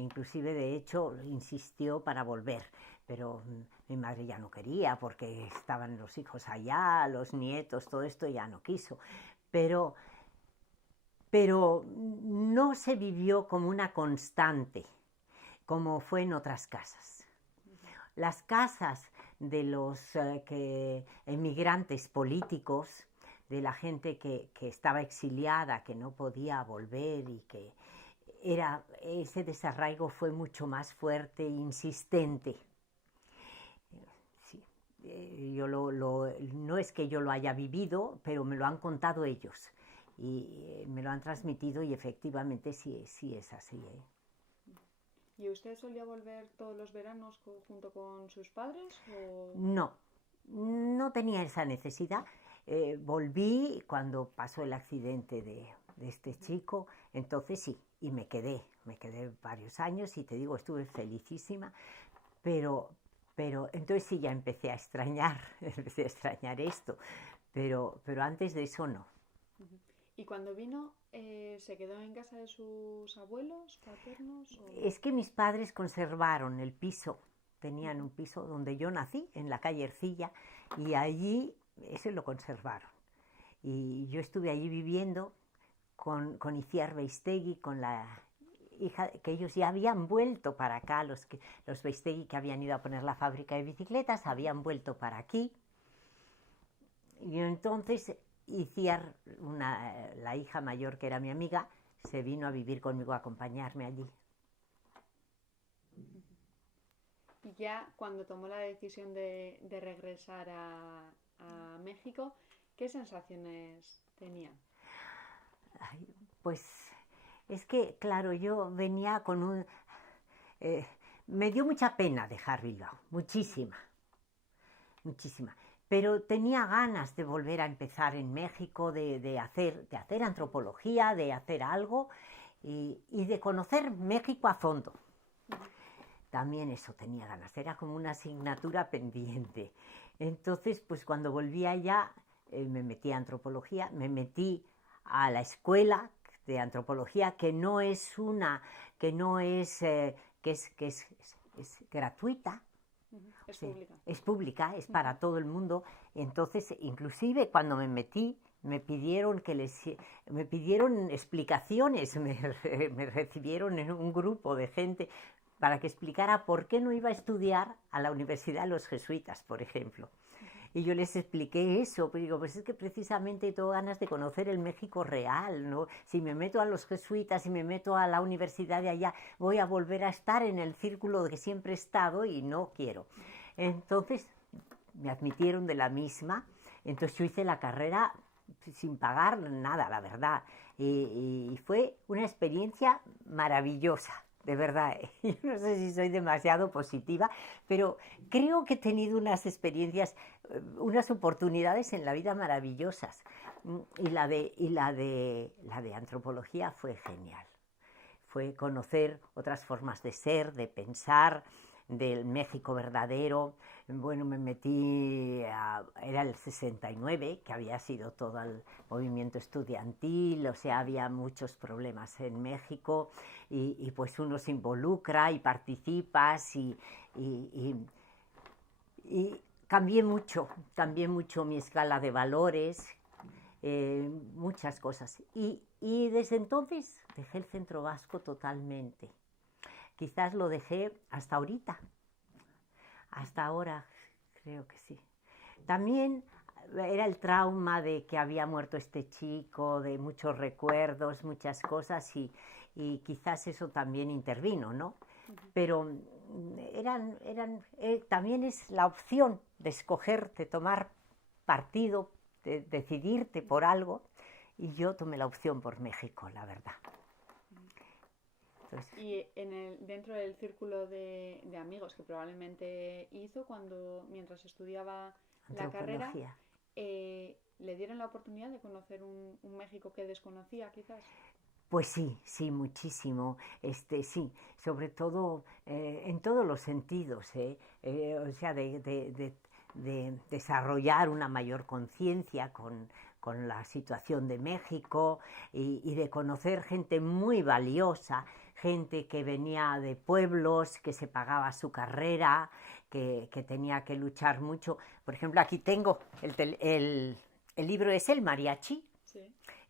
Inclusive, de hecho, insistió para volver, pero mi madre ya no quería porque estaban los hijos allá, los nietos, todo esto ya no quiso. Pero no se vivió como una constante, como fue en otras casas. Las casas de los emigrantes políticos, de la gente que estaba exiliada, que no podía volver y que ese desarraigo fue mucho más fuerte e insistente. Sí. No es que yo lo haya vivido, pero me lo han contado ellos y me lo han transmitido y efectivamente sí es así. ¿Y usted solía volver todos los veranos junto con sus padres? ¿O? No tenía esa necesidad. Volví cuando pasó el accidente de este chico, entonces sí, y me quedé varios años y te digo, estuve felicísima, pero entonces sí ya empecé a extrañar esto, pero antes de eso no. ¿Y cuando vino, se quedó en casa de sus abuelos paternos? ¿O? Es que mis padres conservaron el piso, tenían un piso donde yo nací, en la calle Ercilla, y allí ese lo conservaron. Y yo estuve allí viviendo con Iciar Beistegui, con la hija, que ellos ya habían vuelto para acá, los Beistegui que habían ido a poner la fábrica de bicicletas, habían vuelto para aquí. Y entonces Iciar, la hija mayor que era mi amiga, se vino a vivir conmigo, a acompañarme allí. Y ya cuando tomó la decisión de regresar a México, ¿qué sensaciones tenía? Pues es que, claro, yo venía con me dio mucha pena dejar Bilbao, muchísima, pero tenía ganas de volver a empezar en México, de hacer antropología, de hacer algo y de conocer México a fondo. También eso tenía ganas, era como una asignatura pendiente. Entonces, pues cuando volví allá, me metí a antropología, me metí a la escuela de antropología, que es gratuita. Es pública. Es pública, es para todo el mundo. Entonces, inclusive cuando me metí, me pidieron explicaciones, me recibieron en un grupo de gente para que explicara por qué no iba a estudiar a la Universidad de los Jesuitas, por ejemplo. Y yo les expliqué eso, pues digo, pues es que precisamente tengo ganas de conocer el México real, ¿no? Si me meto a los jesuitas, si me meto a la universidad de allá, voy a volver a estar en el círculo que siempre he estado y no quiero. Entonces me admitieron de la misma, entonces yo hice la carrera sin pagar nada, la verdad, y fue una experiencia maravillosa. De verdad, yo no sé si soy demasiado positiva, pero creo que he tenido unas experiencias, unas oportunidades en la vida maravillosas. Y la de antropología fue genial. Fue conocer otras formas de ser, de pensar, del México verdadero. Bueno, me metí, era el 69, que había sido todo el movimiento estudiantil, o sea, había muchos problemas en México y pues uno se involucra y participas y cambié mucho mi escala de valores, muchas cosas. Y desde entonces dejé el Centro Vasco totalmente. Quizás lo dejé hasta ahorita. Hasta ahora, creo que sí. También era el trauma de que había muerto este chico, de muchos recuerdos, muchas cosas, y quizás eso también intervino, ¿no? Pero también es la opción de escoger, de tomar partido, de decidirte por algo, y yo tomé la opción por México, la verdad. Entonces, y dentro del círculo de amigos que probablemente hizo mientras estudiaba la carrera, ¿le dieron la oportunidad de conocer un México que desconocía, quizás? Pues sí, muchísimo. Sí, sobre todo en todos los sentidos, o sea, de desarrollar una mayor conciencia con la situación de México y de conocer gente muy valiosa, gente que venía de pueblos, que se pagaba su carrera, que tenía que luchar mucho. Por ejemplo, aquí tengo el libro, es El Mariachi. Sí.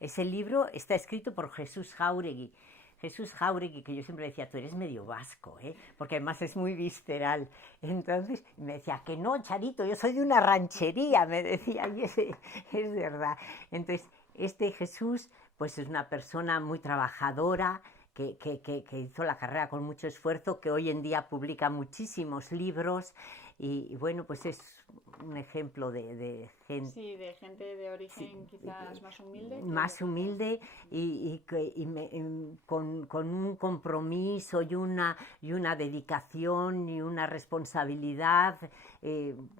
Ese libro está escrito por Jesús Jáuregui. Jesús Jáuregui, que yo siempre decía, tú eres medio vasco, ¿eh? Porque además es muy visceral. Entonces me decía, que no, Charito, yo soy de una ranchería, me decía, y es verdad. Entonces, este Jesús, pues es una persona muy trabajadora, que hizo la carrera con mucho esfuerzo, que hoy en día publica muchísimos libros, y bueno, pues es un ejemplo de gente. Sí, de gente de origen quizás más humilde. Más humilde con un compromiso y una dedicación y una responsabilidad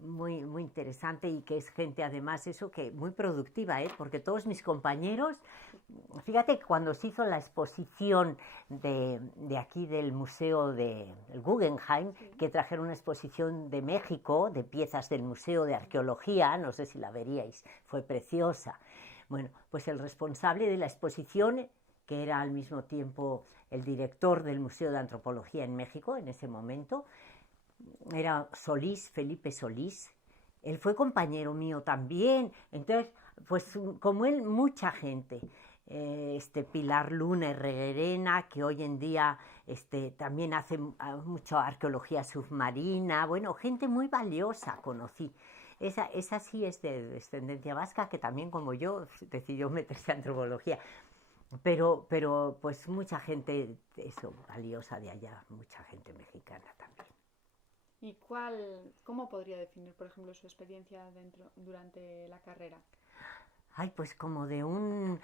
muy, muy interesante, y que es gente además eso que muy productiva, porque todos mis compañeros, fíjate que cuando se hizo la exposición de aquí del Museo del Guggenheim, Sí. que trajeron una exposición de México, de piezas del Museo de Arqueología, no sé si la veríais, fue preciosa. Bueno, pues el responsable de la exposición, que era al mismo tiempo el director del Museo de Antropología en México en ese momento, era Solís, Felipe Solís. Él fue compañero mío también. Entonces, pues como él, mucha gente. Pilar Luna Herrerena, que hoy en día también hace mucha arqueología submarina. Bueno, gente muy valiosa conocí. Esa sí es de descendencia vasca, que también, como yo, decidió meterse a antropología. Pero pues mucha gente, eso, valiosa de allá, mucha gente mexicana también. ¿Y cómo podría definir, por ejemplo, su experiencia durante la carrera? Ay, pues como de un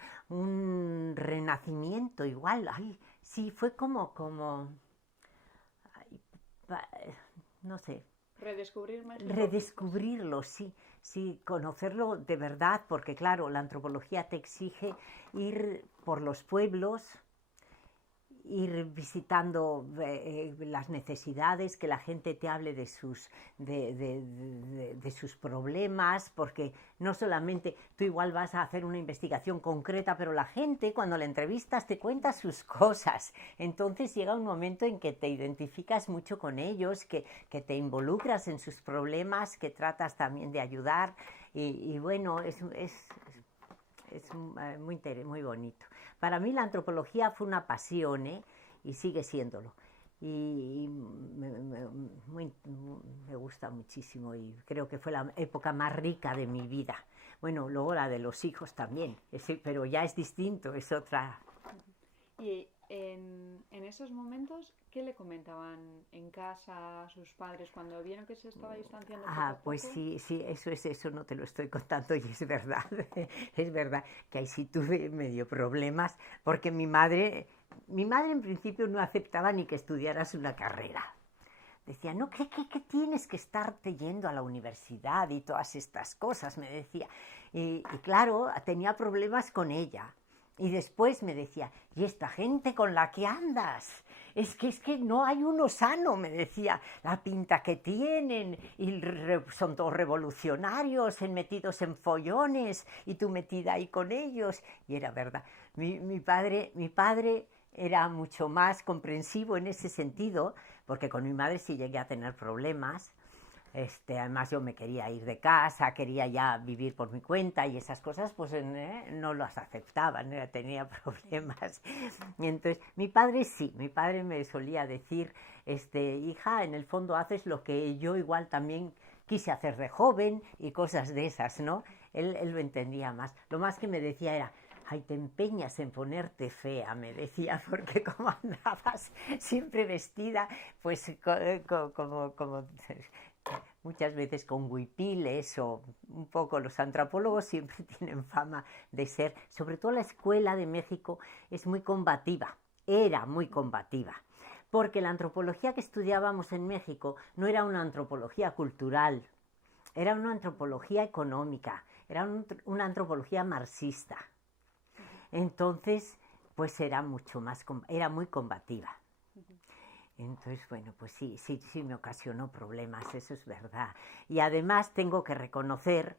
renacimiento igual. Ay, sí, fue ay, no sé. Redescubrir México. Redescubrirlo, sí, sí, conocerlo de verdad, porque claro, la antropología te exige ir por los pueblos, ir visitando las necesidades, que la gente te hable de sus problemas, porque no solamente tú igual vas a hacer una investigación concreta, pero la gente cuando la entrevistas te cuenta sus cosas. Entonces llega un momento en que te identificas mucho con ellos, que te involucras en sus problemas, que tratas también de ayudar, y bueno, es muy bonito. Para mí la antropología fue una pasión, y sigue siéndolo. Y me gusta muchísimo, y creo que fue la época más rica de mi vida. Bueno, luego la de los hijos también, pero ya es distinto, es otra. Y en esos momentos, ¿qué le comentaban en casa a sus padres cuando vieron que se estaba distanciando poco a poco? Pues sí, eso no te lo estoy contando, y es verdad, es verdad que ahí sí tuve medio problemas, porque mi madre en principio no aceptaba ni que estudiaras una carrera. Decía, no, ¿qué tienes que estarte yendo a la universidad y todas estas cosas? Me decía. Y claro, tenía problemas con ella. Y después me decía, ¿y esta gente con la que andas? Es que no hay uno sano, me decía, la pinta que tienen, y son todos revolucionarios, metidos en follones, y tú metida ahí con ellos. Y era verdad. Mi padre era mucho más comprensivo en ese sentido, porque con mi madre sí llegué a tener problemas. Además yo me quería ir de casa, quería ya vivir por mi cuenta, y esas cosas pues no las aceptaban, tenía problemas. Y entonces mi padre me solía decir, hija, en el fondo haces lo que yo igual también quise hacer de joven, y cosas de esas, ¿no? Él lo entendía más. Lo más que me decía era, ay, te empeñas en ponerte fea, me decía, porque como andabas siempre vestida, pues como muchas veces con huipiles, o un poco, los antropólogos siempre tienen fama de ser, sobre todo la Escuela de México es muy combativa, era muy combativa, porque la antropología que estudiábamos en México no era una antropología cultural, era una antropología económica, era una antropología marxista. Entonces, pues era muy combativa. Entonces, bueno, pues sí me ocasionó problemas, eso es verdad. Y además tengo que reconocer,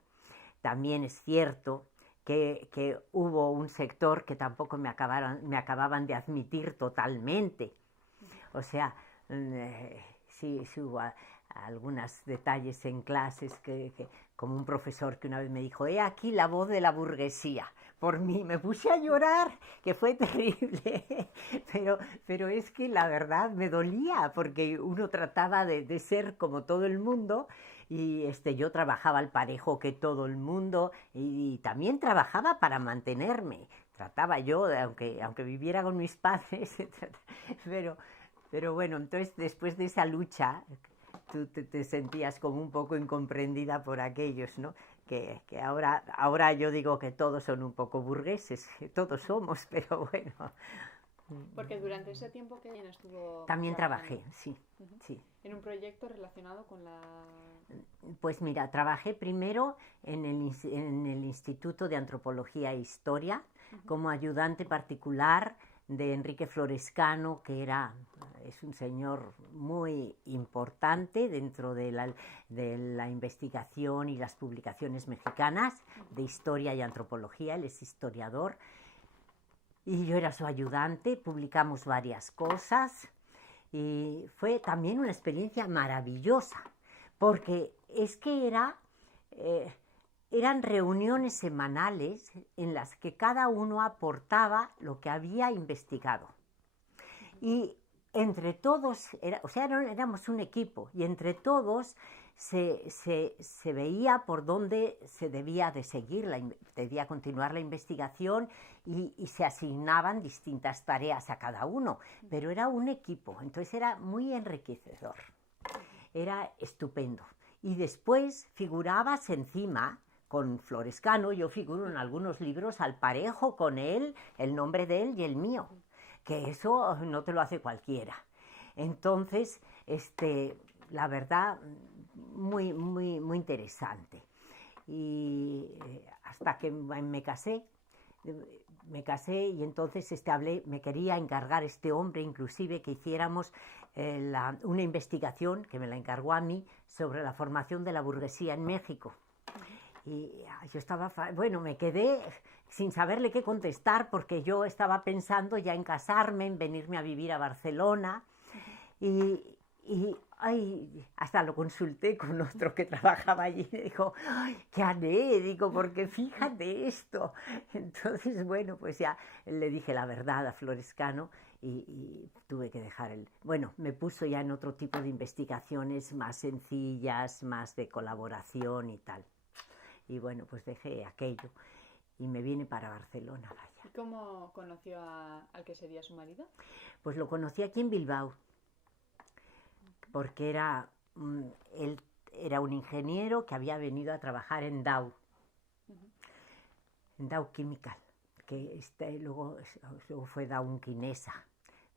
también es cierto, que hubo un sector que tampoco me acababan de admitir totalmente. O sea, sí hubo algunos detalles en clases como un profesor que una vez me dijo, he aquí la voz de la burguesía. Por mí me puse a llorar, que fue terrible, pero es que la verdad me dolía, porque uno trataba de ser como todo el mundo, y yo trabajaba al parejo que todo el mundo, y también trabajaba para mantenerme. Trataba yo, aunque viviera con mis padres, pero bueno, entonces después de esa lucha, tú te sentías como un poco incomprendida por aquellos, ¿no? Que ahora yo digo que todos son un poco burgueses, todos somos, pero bueno. Porque durante ese tiempo que ella estuvo También trabajando. trabajé, sí, sí. ¿En un proyecto relacionado con la...? Pues mira, trabajé primero en el Instituto de Antropología e Historia como ayudante particular de Enrique Florescano, que es un señor muy importante dentro de la investigación y las publicaciones mexicanas de historia y antropología. Él es historiador y yo era su ayudante. Publicamos varias cosas y fue también una experiencia maravillosa, porque es que eran reuniones semanales en las que cada uno aportaba lo que había investigado. Y entre todos, éramos un equipo, y entre todos se veía por dónde se debía de seguir, debía continuar la investigación, y se asignaban distintas tareas a cada uno, pero era un equipo, entonces era muy enriquecedor, era estupendo. Y después figurabas encima con Florescano, yo figuro en algunos libros al parejo con él, el nombre de él y el mío, que eso no te lo hace cualquiera. Entonces, la verdad, muy, muy, muy interesante. Y hasta que me casé y entonces me quería encargar este hombre, inclusive, que hiciéramos una investigación, que me la encargó a mí, sobre la formación de la burguesía en México. Y yo me quedé sin saberle qué contestar, porque yo estaba pensando ya en casarme, en venirme a vivir a Barcelona, y hasta lo consulté con otro que trabajaba allí, y me dijo, ¿qué haré? Digo, porque fíjate esto. Entonces, bueno, pues ya le dije la verdad a Florescano, y tuve que dejar me puso ya en otro tipo de investigaciones más sencillas, más de colaboración y tal. Y bueno, pues dejé aquello y me vine para Barcelona, vaya. ¿Y cómo conoció al que sería su marido? Pues lo conocí aquí en Bilbao, porque él era un ingeniero que había venido a trabajar en Dow, en Dow Chemical, que luego fue Dow Unquinesa,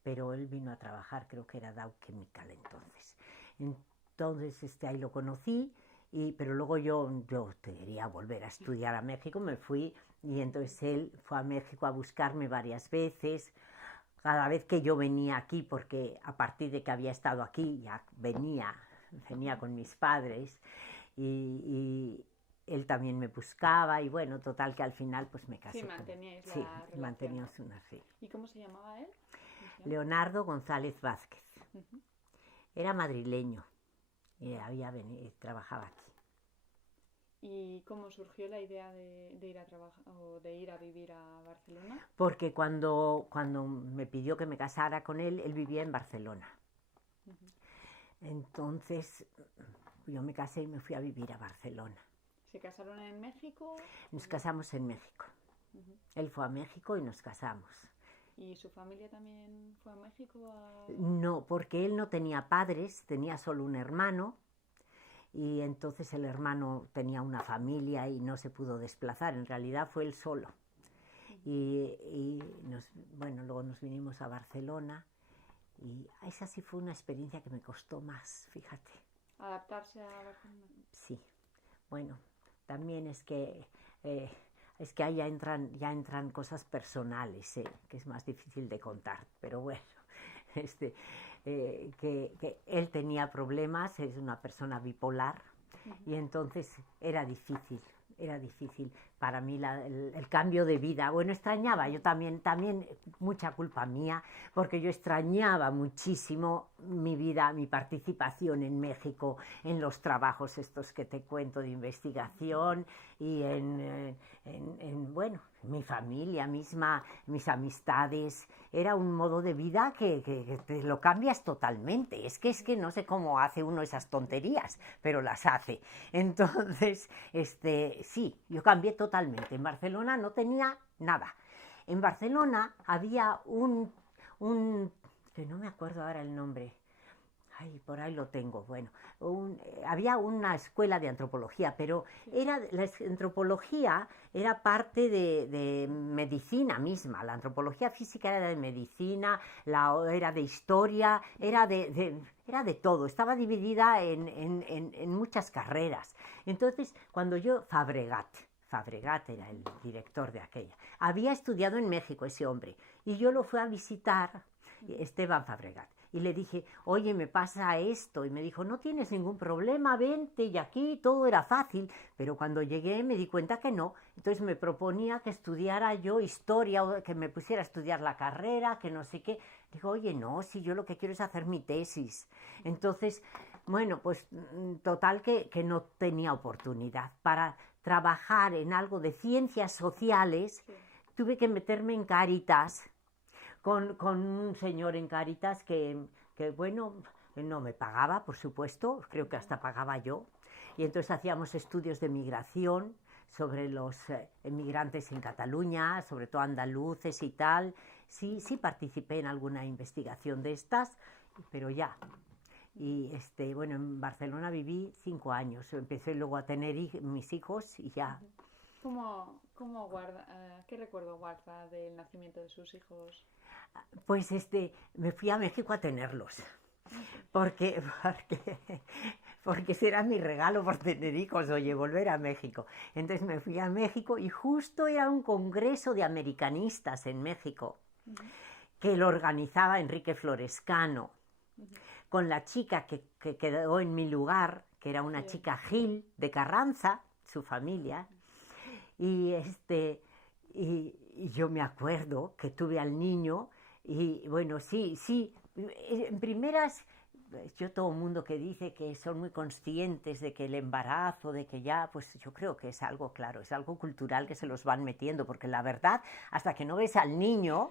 pero él vino a trabajar, creo que era Dow Chemical entonces. Entonces ahí lo conocí. Pero luego yo quería volver a estudiar a México, me fui, y entonces él fue a México a buscarme varias veces. Cada vez que yo venía aquí, porque a partir de que había estado aquí ya venía con mis padres, y él también me buscaba, y bueno, total que al final pues me casé. Sí, manteníais la relación. Manteníamos una, sí. ¿Y cómo se llamaba él? Leonardo González Vázquez. Era madrileño. Trabajaba aquí. ¿Y cómo surgió la idea de ir a trabajar o de ir a vivir a Barcelona? Porque cuando me pidió que me casara con él, él vivía en Barcelona. Entonces yo me casé y me fui a vivir a Barcelona. ¿Se casaron en México? Nos casamos en México. Él fue a México y nos casamos. ¿Y su familia también fue a México? No, porque él no tenía padres, tenía solo un hermano, y entonces el hermano tenía una familia y no se pudo desplazar. En realidad fue él solo. Luego nos vinimos a Barcelona, y esa sí fue una experiencia que me costó más, fíjate. ¿Adaptarse a Barcelona? Sí. Bueno, también es que ahí ya entran cosas personales, que es más difícil de contar, pero bueno, que él tenía problemas, es una persona bipolar, y entonces era difícil, para mí el cambio de vida. Bueno, extrañaba, yo también, mucha culpa mía, porque yo extrañaba muchísimo mi vida, mi participación en México, en los trabajos estos que te cuento de investigación y bueno, mi familia misma, mis amistades. Era un modo de vida que te lo cambias totalmente. Es que no sé cómo hace uno esas tonterías, pero las hace. Entonces, sí, yo cambié totalmente. En Barcelona no tenía nada. En Barcelona había que no me acuerdo ahora el nombre. Ay, por ahí lo tengo. Bueno, había una escuela de antropología, pero la antropología era parte de medicina misma. La antropología física era de medicina, era de historia, era de todo. Estaba dividida en muchas carreras. Entonces, cuando Fabregat era el director de aquella, había estudiado en México ese hombre, y yo lo fui a visitar, Esteban Fabregat. Y le dije, oye, me pasa esto. Y me dijo, no tienes ningún problema, vente. Y aquí todo era fácil. Pero cuando llegué me di cuenta que no. Entonces me proponía que estudiara yo historia, o que me pusiera a estudiar la carrera, que no sé qué. Digo, oye, no, si yo lo que quiero es hacer mi tesis. Entonces, bueno, pues total que no tenía oportunidad. Para trabajar en algo de ciencias sociales, tuve que meterme en Cáritas, con un señor en Cáritas que, bueno, no me pagaba, por supuesto, creo que hasta pagaba yo. Y entonces hacíamos estudios de migración sobre los emigrantes en Cataluña, sobre todo andaluces y tal. Sí participé en alguna investigación de estas, pero ya. Y bueno, en Barcelona viví 5 años. Empecé luego a tener mis hijos y ya. ¿Qué recuerdo guarda del nacimiento de sus hijos? Pues me fui a México a tenerlos, porque ese era mi regalo por tener hijos, oye, volver a México. Entonces me fui a México y justo era un congreso de americanistas en México, que lo organizaba Enrique Florescano, con la chica que quedó en mi lugar, que era una chica Gil de Carranza, su familia, y yo me acuerdo que tuve al niño. Y bueno, sí, en primeras, yo todo el mundo que dice que son muy conscientes de que el embarazo, de que ya, pues yo creo que es algo claro, es algo cultural que se los van metiendo, porque la verdad, hasta que no ves al niño,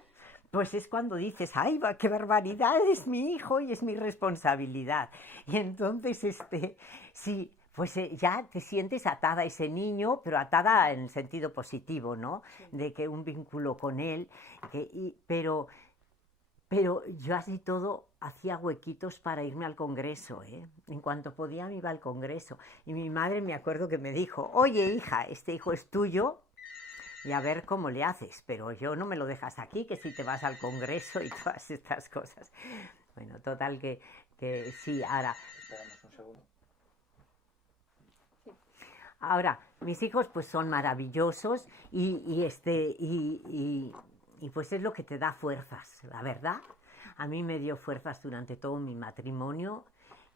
pues es cuando dices, ¡ay, qué barbaridad! Es mi hijo y es mi responsabilidad. Y entonces, sí, pues ya te sientes atada a ese niño, pero atada en el sentido positivo, ¿no? Sí. De que un vínculo con él, pero yo así todo hacía huequitos para irme al Congreso, ¿eh? En cuanto podía me iba al Congreso. Y mi madre me acuerdo que me dijo, oye, hija, este hijo es tuyo y a ver cómo le haces, pero yo no me lo dejas aquí, que si te vas al Congreso y todas estas cosas. Bueno, total que sí, ahora... Esperamos un segundo. Ahora, mis hijos pues son maravillosos y pues es lo que te da fuerzas, la verdad. A mí me dio fuerzas durante todo mi matrimonio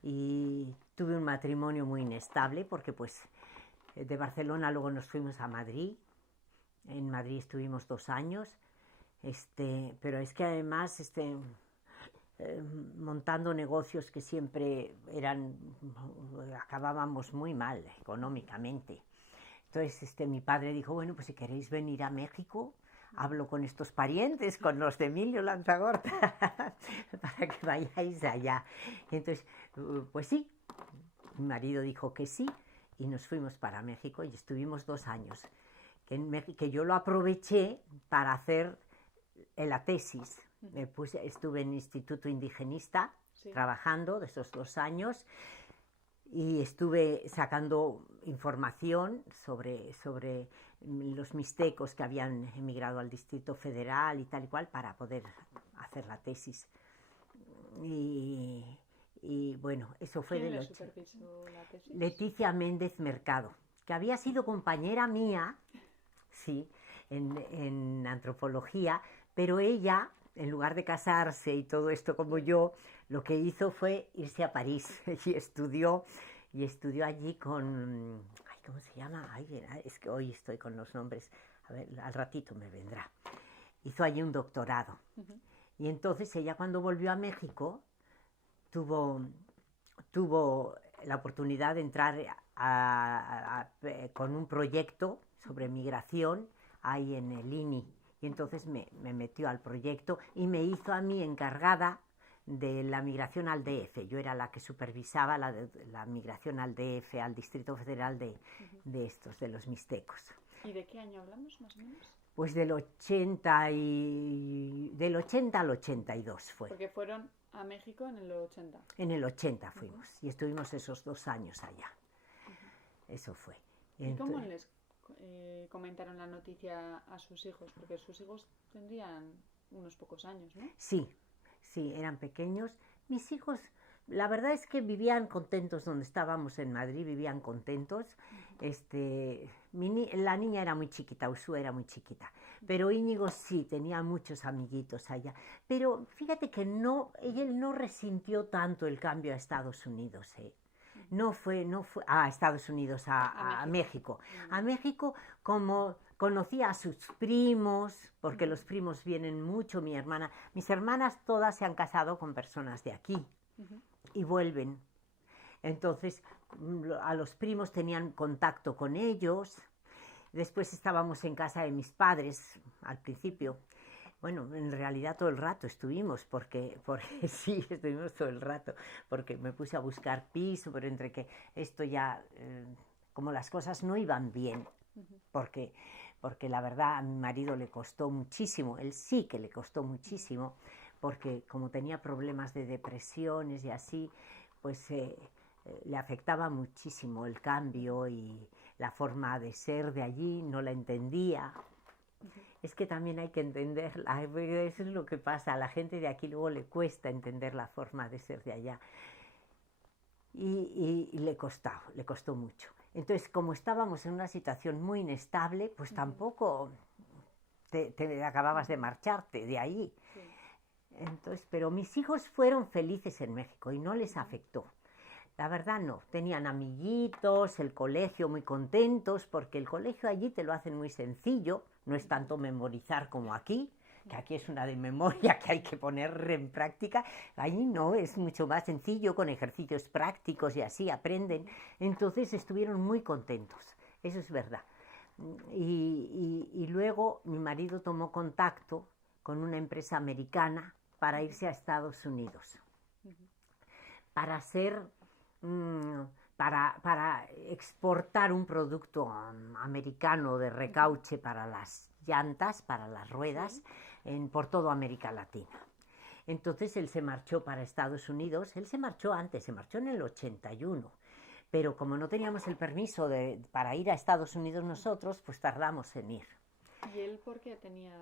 y tuve un matrimonio muy inestable porque pues de Barcelona luego nos fuimos a Madrid. En Madrid estuvimos 2 años, pero es que además montando negocios que siempre acabábamos muy mal económicamente. Entonces mi padre dijo, bueno, pues si queréis venir a México, hablo con estos parientes, con los de Emilio Lanzagorta, para que vayáis allá. Entonces, pues sí, mi marido dijo que sí, y nos fuimos para México y estuvimos 2 años, que yo lo aproveché para hacer la tesis. Estuve en el Instituto Indigenista, trabajando de esos 2 años, y estuve sacando información sobre los mixtecos que habían emigrado al Distrito Federal y tal y cual para poder hacer la tesis. Y bueno, eso fue ¿Quién le supervisó la tesis? Leticia Méndez Mercado, que había sido compañera mía, sí, en antropología, pero ella, en lugar de casarse y todo esto como yo, lo que hizo fue irse a París y estudió allí con... Ay, ¿cómo se llama? Ay, es que hoy estoy con los nombres, a ver, al ratito me vendrá. Hizo allí un doctorado. Y entonces ella cuando volvió a México tuvo la oportunidad de entrar con un proyecto sobre migración ahí en el INI. Y entonces me metió al proyecto y me hizo a mí encargada de la migración al DF. Yo era la que supervisaba la migración al DF, al Distrito Federal de los mixtecos. ¿Y de qué año hablamos, más o menos? Pues del 80 al 82 fue. Porque fueron a México en el 80. En el 80 fuimos y estuvimos esos 2 años allá. Eso fue. ¿Y cómo les comentaron la noticia a sus hijos? Porque sus hijos tendrían unos pocos años, ¿no? Sí, eran pequeños. Mis hijos, la verdad es que vivían contentos donde estábamos en Madrid, vivían contentos. La niña era muy chiquita, Ursúa era muy chiquita, pero Íñigo sí, tenía muchos amiguitos allá. Pero fíjate que él no resintió tanto el cambio a Estados Unidos, No fue a Estados Unidos, a México. A México, como conocía a sus primos, porque los primos vienen mucho, mis hermanas todas se han casado con personas de aquí y vuelven. Entonces, a los primos tenían contacto con ellos. Después estábamos en casa de mis padres al principio. Bueno, en realidad todo el rato estuvimos, porque sí, estuvimos todo el rato, porque me puse a buscar piso, pero entre que esto ya, como las cosas no iban bien, porque la verdad a mi marido le costó muchísimo, él sí que le costó muchísimo, porque como tenía problemas de depresiones y así, pues le afectaba muchísimo el cambio y la forma de ser de allí, no la entendía. Es que también hay que entenderla, eso es lo que pasa, a la gente de aquí luego le cuesta entender la forma de ser de allá. Y le costó mucho. Entonces, como estábamos en una situación muy inestable, pues tampoco te acababas de marcharte de ahí. Sí. Entonces, pero mis hijos fueron felices en México y no les afectó. La verdad no, tenían amiguitos, el colegio muy contentos, porque el colegio allí te lo hacen muy sencillo, no es tanto memorizar como aquí, que aquí es una de memoria que hay que poner en práctica. Allí no, es mucho más sencillo, con ejercicios prácticos y así aprenden. Entonces estuvieron muy contentos, eso es verdad. Y luego mi marido tomó contacto con una empresa americana para irse a Estados Unidos, para exportar un producto americano de recauche para las llantas, para las ruedas, por toda América Latina. Entonces él se marchó para Estados Unidos, él se marchó antes, se marchó en el 81, pero como no teníamos el permiso para ir a Estados Unidos nosotros, pues tardamos en ir. ¿Y él por qué tenía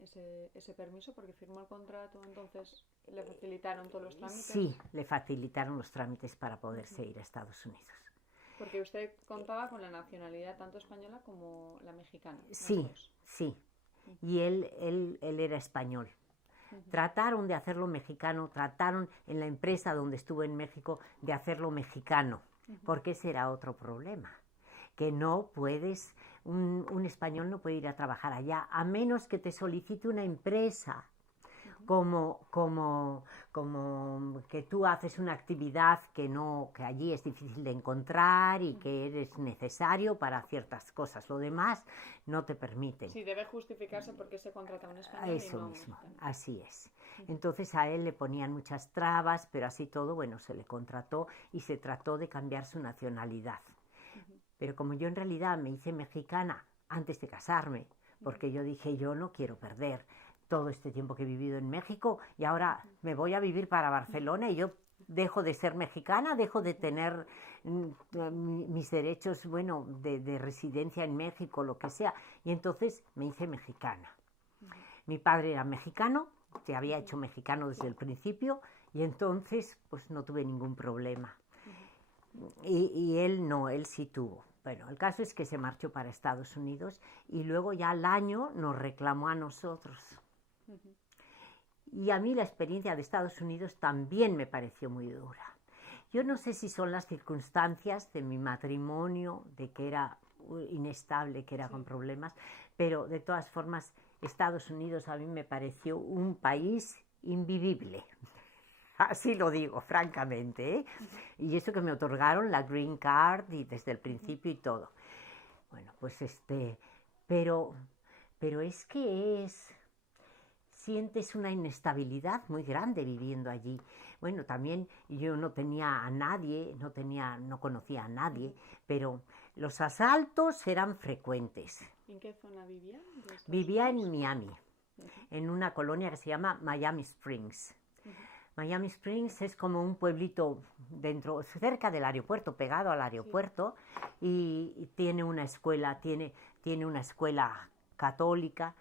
ese permiso? ¿Porque firmó el contrato, entonces le facilitaron todos los trámites? Sí, le facilitaron los trámites para poderse ir a Estados Unidos. Porque usted contaba con la nacionalidad tanto española como la mexicana. Sí, sí. Y él era español. Trataron de hacerlo mexicano, trataron en la empresa donde estuvo en México de hacerlo mexicano, porque ese era otro problema, que no puedes... Un español no puede ir a trabajar allá, a menos que te solicite una empresa, como que tú haces una actividad que allí es difícil de encontrar y que eres necesario para ciertas cosas. Lo demás no te permiten. Sí, debe justificarse porque se contrata un español. Eso mismo, así es. Entonces a él le ponían muchas trabas, pero así todo, bueno, se le contrató y se trató de cambiar su nacionalidad. Pero como yo en realidad me hice mexicana antes de casarme, porque yo dije, yo no quiero perder todo este tiempo que he vivido en México y ahora me voy a vivir para Barcelona y yo dejo de ser mexicana, dejo de tener mis derechos, bueno, de residencia en México, lo que sea. Y entonces me hice mexicana. Mi padre era mexicano, se había hecho mexicano desde el principio y entonces pues no tuve ningún problema. Y él no, él sí tuvo. Bueno, el caso es que se marchó para Estados Unidos y luego ya al año nos reclamó a nosotros. Y a mí la experiencia de Estados Unidos también me pareció muy dura. Yo no sé si son las circunstancias de mi matrimonio, de que era inestable, que era con problemas, pero de todas formas Estados Unidos a mí me pareció un país invivible. Así lo digo, francamente, ¿eh? Y eso que me otorgaron la Green Card y desde el principio y todo. Bueno, pues pero es que sientes una inestabilidad muy grande viviendo allí. Bueno, también yo no tenía a nadie, no conocía a nadie, pero los asaltos eran frecuentes. ¿En qué zona vivía? Vivía en Miami, en una colonia que se llama Miami Springs. Miami Springs es como un pueblito cerca del aeropuerto, pegado al aeropuerto, y tiene una escuela, tiene una escuela católica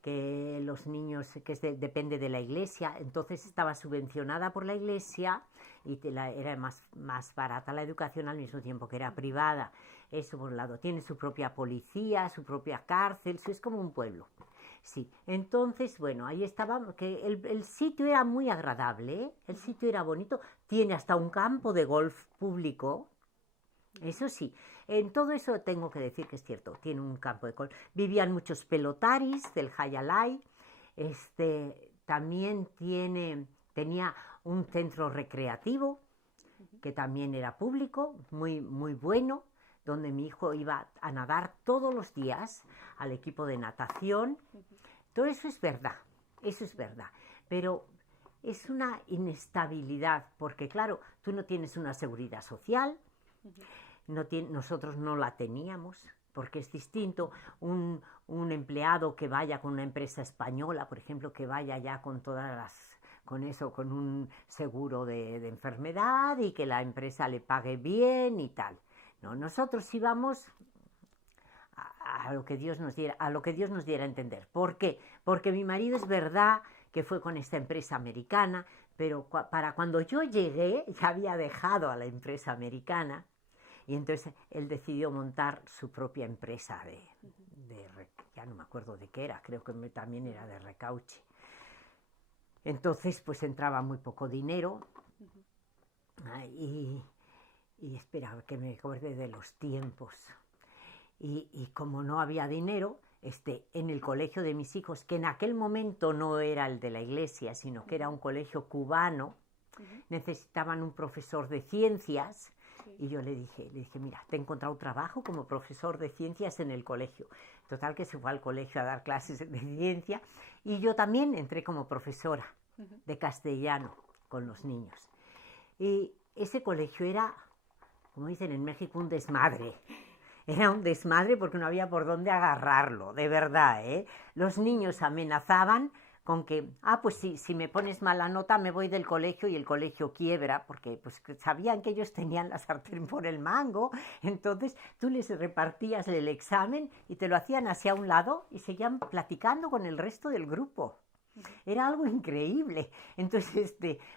que los niños, depende de la iglesia, entonces estaba subvencionada por la iglesia y era más barata la educación al mismo tiempo que era privada. Eso por un lado, tiene su propia policía, su propia cárcel, es como un pueblo. Sí, entonces, bueno, ahí estaba, que el sitio era muy agradable, ¿eh? El sitio era bonito, tiene hasta un campo de golf público, eso sí, en todo eso tengo que decir que es cierto, tiene un campo de golf. Vivían muchos pelotaris del Hayalay, también tenía un centro recreativo, que también era público, muy, muy bueno, donde mi hijo iba a nadar todos los días al equipo de natación. Todo eso es verdad, pero es una inestabilidad, porque claro, tú no tienes una seguridad social, nosotros no la teníamos, porque es distinto un empleado que vaya con una empresa española, por ejemplo, que vaya ya con con un seguro de enfermedad y que la empresa le pague bien y tal. No, nosotros íbamos a lo que Dios nos diera, a entender. ¿Por qué? Porque mi marido es verdad que fue con esta empresa americana, pero para cuando yo llegué ya había dejado a la empresa americana y entonces él decidió montar su propia empresa ya no me acuerdo de qué era, creo que también era de recauche. Entonces pues entraba muy poco dinero y esperaba que me acuerde de los tiempos. Y como no había dinero, en el colegio de mis hijos, que en aquel momento no era el de la iglesia, sino que era un colegio cubano, necesitaban un profesor de ciencias, y yo le dije, mira, te he encontrado trabajo como profesor de ciencias en el colegio. Total que se fue al colegio a dar clases de ciencia, y yo también entré como profesora de castellano con los niños. Y ese colegio era, como dicen en México, un desmadre. Era un desmadre porque no había por dónde agarrarlo, de verdad, ¿eh? Los niños amenazaban con que, pues si me pones mala nota me voy del colegio y el colegio quiebra, porque pues sabían que ellos tenían la sartén por el mango, entonces tú les repartías el examen y te lo hacían hacia un lado y seguían platicando con el resto del grupo. Era algo increíble. Entonces,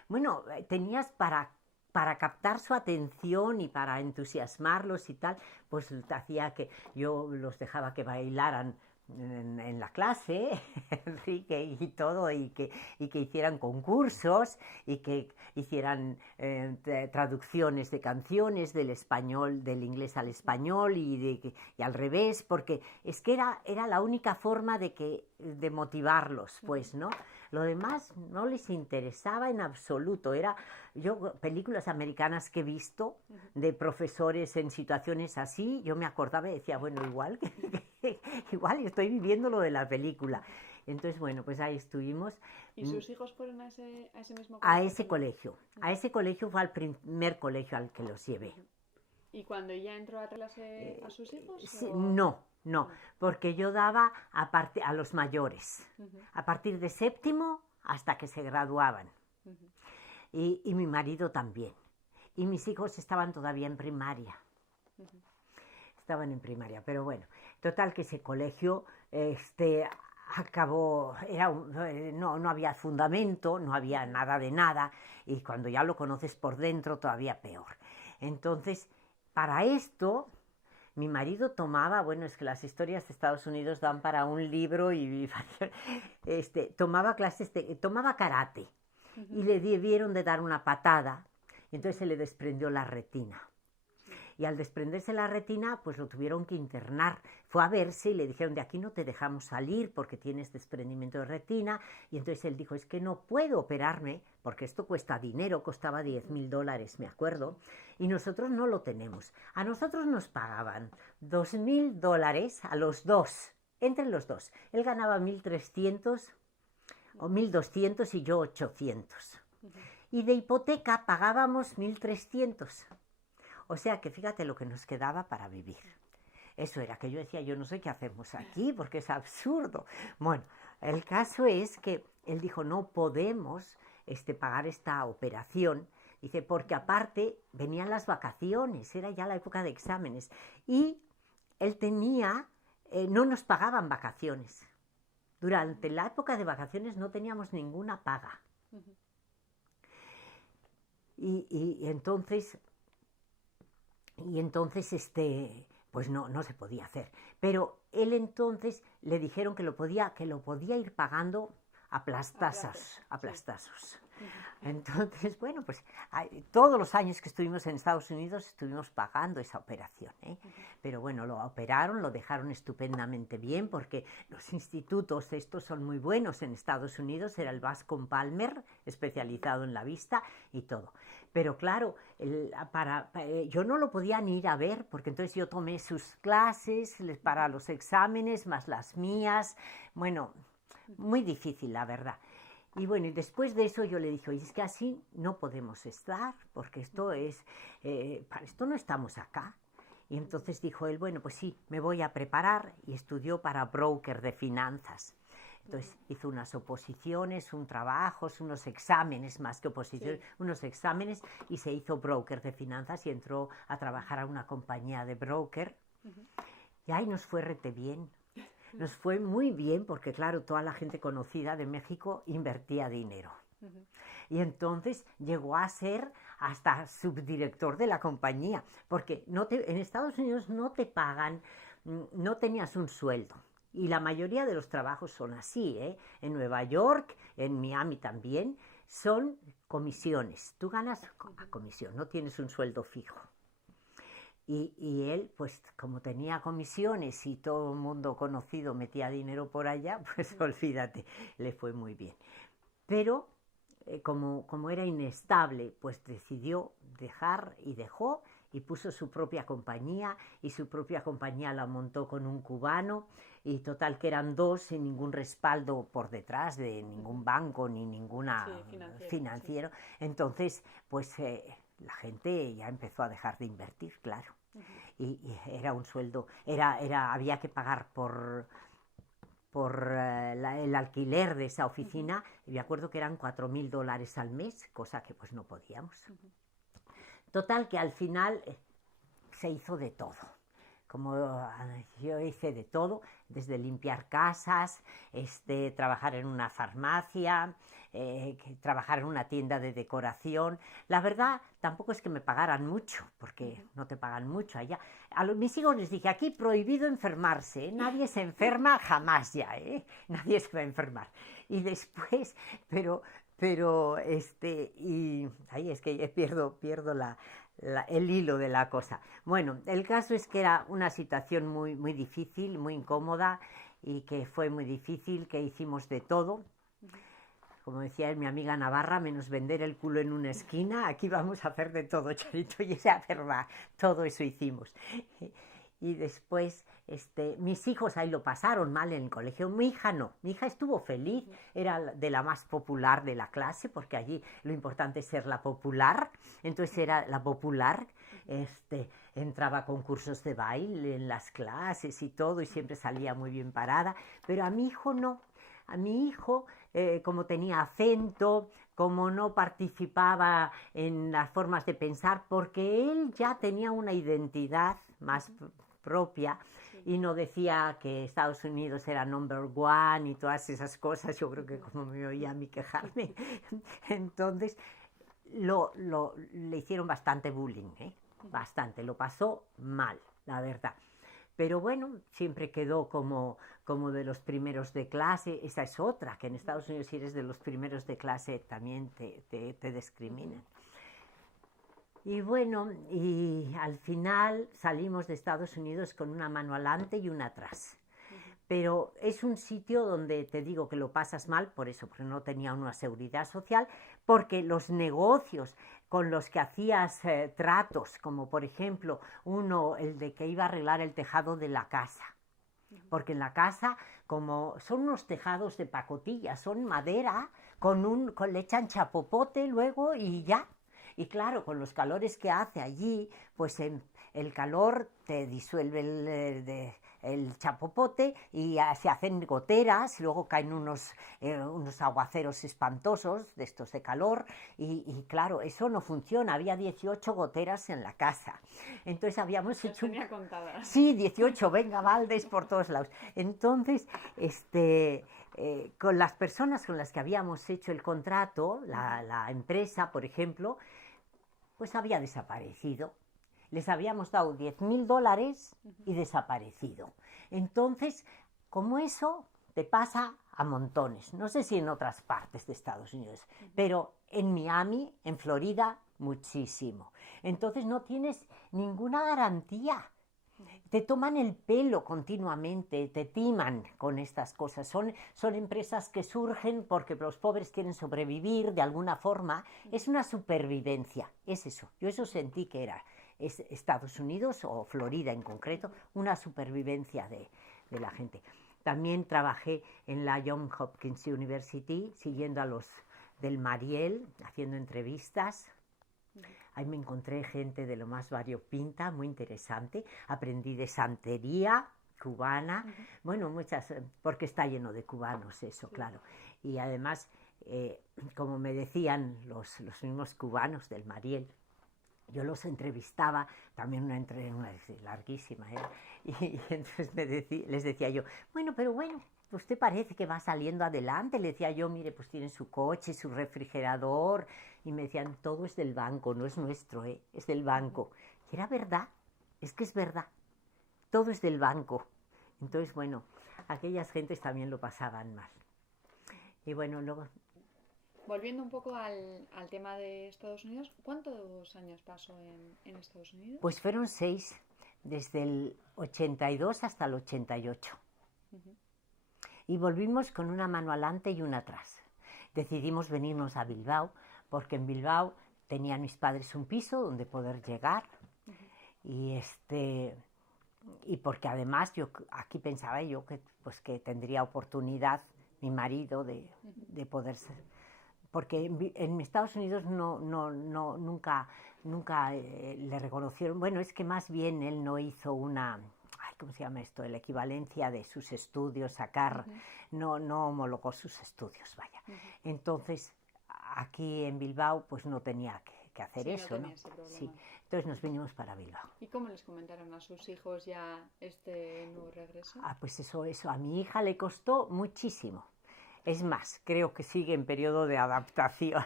bueno, tenías para captar su atención y para entusiasmarlos y tal, pues hacía que yo los dejaba que bailaran en la clase y todo, y que hicieran concursos y que hicieran traducciones de canciones del inglés al español y al revés, porque es que era la única forma de motivarlos, pues, ¿no? Lo demás no les interesaba en absoluto. Películas americanas que he visto de profesores en situaciones así, yo me acordaba y decía, bueno, igual estoy viviendo lo de la película. Entonces, bueno, pues ahí estuvimos. ¿Y sus hijos fueron a ese mismo colegio? A ese colegio. A ese colegio fue al primer colegio al que los llevé. ¿Y cuando ya entró a clase a sus hijos? Sí, no, porque yo daba a los mayores, a partir de séptimo hasta que se graduaban. Y mi marido también. Y mis hijos estaban todavía en primaria. Estaban en primaria, pero bueno, total que ese colegio acabó, no había fundamento, no había nada de nada, y cuando ya lo conoces por dentro todavía peor. Entonces, para esto, mi marido tomaba, bueno, es que las historias de Estados Unidos dan para un libro, tomaba karate, y le debieron de dar una patada, y entonces se le desprendió la retina. Y al desprenderse la retina, pues lo tuvieron que internar. Fue a verse y le dijeron, de aquí no te dejamos salir porque tienes desprendimiento de retina. Y entonces él dijo, es que no puedo operarme porque esto cuesta dinero, costaba $10.000, me acuerdo, y nosotros no lo tenemos. A nosotros nos pagaban $2.000 a los dos, entre los dos. Él ganaba 1.300 o 1.200 y yo 800. Y de hipoteca pagábamos 1.300. O sea que fíjate lo que nos quedaba para vivir. Eso era que yo decía, yo no sé qué hacemos aquí porque es absurdo. Bueno, el caso es que él dijo, no podemos pagar esta operación. Dice, porque aparte venían las vacaciones, era ya la época de exámenes. Y él tenía, no nos pagaban vacaciones. Durante la época de vacaciones no teníamos ninguna paga. Y entonces pues no se podía hacer. Pero él entonces le dijeron que lo podía ir pagando a plastazos. Entonces, bueno, pues todos los años que estuvimos en Estados Unidos estuvimos pagando esa operación, ¿eh? Pero bueno, lo operaron, lo dejaron estupendamente bien porque los institutos estos son muy buenos en Estados Unidos, era el Bascom Palmer, especializado en la vista y todo. Pero claro, yo no lo podía ni ir a ver porque entonces yo tomé sus clases para los exámenes, más las mías, bueno, muy difícil la verdad. Y bueno, y después de eso yo le dije, oye, es que así no podemos estar, porque para esto no estamos acá. Y entonces dijo él, bueno, pues sí, me voy a preparar, y estudió para broker de finanzas. Entonces hizo unas oposiciones, unos exámenes más que oposiciones, sí, unos exámenes, y se hizo broker de finanzas y entró a trabajar a una compañía de broker. Y ahí nos fue rete bien. Nos fue muy bien porque, claro, toda la gente conocida de México invertía dinero. Y entonces llegó a ser hasta subdirector de la compañía, porque en Estados Unidos no te pagan, no tenías un sueldo. Y la mayoría de los trabajos son así, ¿eh? En Nueva York, en Miami también, son comisiones. Tú ganas a comisión, no tienes un sueldo fijo. Y él, pues como tenía comisiones y todo el mundo conocido metía dinero por allá, pues olvídate, le fue muy bien. Pero como era inestable, pues decidió dejar y dejó y puso su propia compañía, y su propia compañía la montó con un cubano, y total que eran dos sin ningún respaldo por detrás de ningún banco ni ninguna financiero. Sí. Entonces, pues la gente ya empezó a dejar de invertir, claro. Y era un sueldo, había que pagar por el alquiler de esa oficina, y me acuerdo que eran $4.000 al mes, cosa que pues no podíamos. Total que al final se hizo de todo. Como yo hice de todo, desde limpiar casas, trabajar en una farmacia, trabajar en una tienda de decoración. La verdad, tampoco es que me pagaran mucho, porque no te pagan mucho allá. Mis hijos les dije, aquí prohibido enfermarse, ¿eh? Nadie se enferma jamás ya, ¿eh? Nadie se va a enfermar. Y después, y ahí es que pierdo el hilo de la cosa. Bueno, el caso es que era una situación muy, muy difícil, muy incómoda, y que fue muy difícil, que hicimos de todo. Como decía mi amiga Navarra, menos vender el culo en una esquina, aquí vamos a hacer de todo, Charito, y esa es verdad, todo eso hicimos. Y después, mis hijos ahí lo pasaron mal en el colegio. Mi hija no, mi hija estuvo feliz, era de la más popular de la clase, porque allí lo importante es ser la popular, entonces era la popular, entraba a concursos de baile en las clases y todo, y siempre salía muy bien parada, pero a mi hijo no. A mi hijo, como tenía acento, como no participaba en las formas de pensar, porque él ya tenía una identidad más propia, y no decía que Estados Unidos era number one y todas esas cosas. Yo creo que como me oía a mí quejarme, entonces le hicieron bastante bullying, bastante, lo pasó mal, la verdad. Pero bueno, siempre quedó como de los primeros de clase. Esa es otra, que en Estados Unidos si eres de los primeros de clase también te discriminan. Y bueno, y al final salimos de Estados Unidos con una mano adelante y una atrás. Pero es un sitio donde te digo que lo pasas mal, por eso, porque no tenía una seguridad social, porque los negocios con los que hacías tratos, como por ejemplo uno, el de que iba a arreglar el tejado de la casa, porque en la casa, como son unos tejados de pacotilla, son madera, le echan chapopote luego y ya. Y claro, con los calores que hace allí, pues el calor te disuelve el chapopote y se hacen goteras, y luego caen unos aguaceros espantosos de estos de calor y claro, eso no funciona, había 18 goteras en la casa. Entonces habíamos hecho... Las tenía contadas. Sí, 18, venga, baldes por todos lados. Entonces, con las personas con las que habíamos hecho el contrato, la empresa, por ejemplo, pues había desaparecido. Les habíamos dado $10.000 y desaparecido. Entonces, como eso te pasa a montones, no sé si en otras partes de Estados Unidos, pero en Miami, en Florida, muchísimo. Entonces no tienes ninguna garantía. Te toman el pelo continuamente, te timan con estas cosas. Son empresas que surgen porque los pobres quieren sobrevivir de alguna forma. Es una supervivencia, es eso. Yo eso sentí que era Estados Unidos o Florida en concreto, una supervivencia de la gente. También trabajé en la Johns Hopkins University, siguiendo a los del Mariel, haciendo entrevistas. Ahí me encontré gente de lo más variopinta, muy interesante. Aprendí de santería cubana, bueno, muchas, porque está lleno de cubanos eso, claro. Y además, como me decían los mismos cubanos del Mariel, yo los entrevistaba, también una larguísima, y entonces les decía yo, pero usted parece que va saliendo adelante. Le decía yo, mire, pues tiene su coche, su refrigerador, y me decían, todo es del banco, no es nuestro, es del banco. Y era verdad, es que es verdad, todo es del banco. Entonces, bueno, aquellas gentes también lo pasaban mal. Y bueno, luego... Volviendo un poco al tema de Estados Unidos, ¿cuántos años pasó en Estados Unidos? Pues fueron 6, desde el 82 hasta el 88. Y volvimos con una mano adelante y una atrás. Decidimos venirnos a Bilbao, porque en Bilbao tenían mis padres un piso donde poder llegar. Y porque además yo aquí pensaba yo que tendría oportunidad mi marido de poder ser. Porque en Estados Unidos nunca le reconocieron. Bueno, es que más bien él no hizo ¿cómo se llama esto? La equivalencia de sus estudios, no homologó sus estudios, vaya. Entonces, aquí en Bilbao, pues no tenía que hacer eso, ¿no? Sí. Entonces nos vinimos para Bilbao. ¿Y cómo les comentaron a sus hijos ya este nuevo regreso? Pues eso, a mi hija le costó muchísimo. Es más, creo que sigue en periodo de adaptación.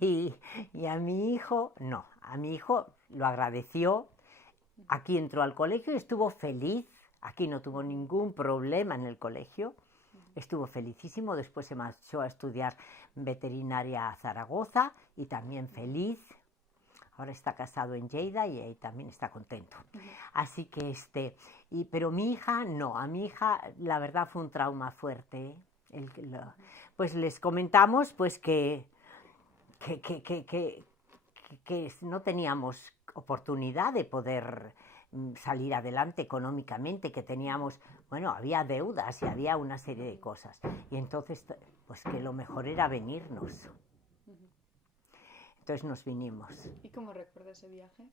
y a mi hijo, no. A mi hijo lo agradeció. Aquí entró al colegio y estuvo feliz. Aquí no tuvo ningún problema en el colegio. Estuvo felicísimo. Después se marchó a estudiar veterinaria a Zaragoza y también feliz. Ahora está casado en Lleida y ahí también está contento. Así que pero mi hija no, a mi hija la verdad fue un trauma fuerte. Pues les comentamos pues que no teníamos oportunidad de poder salir adelante económicamente, que teníamos, había deudas y había una serie de cosas. Y entonces, pues que lo mejor era venirnos. Entonces nos vinimos. ¿Y cómo recuerdas ese viaje?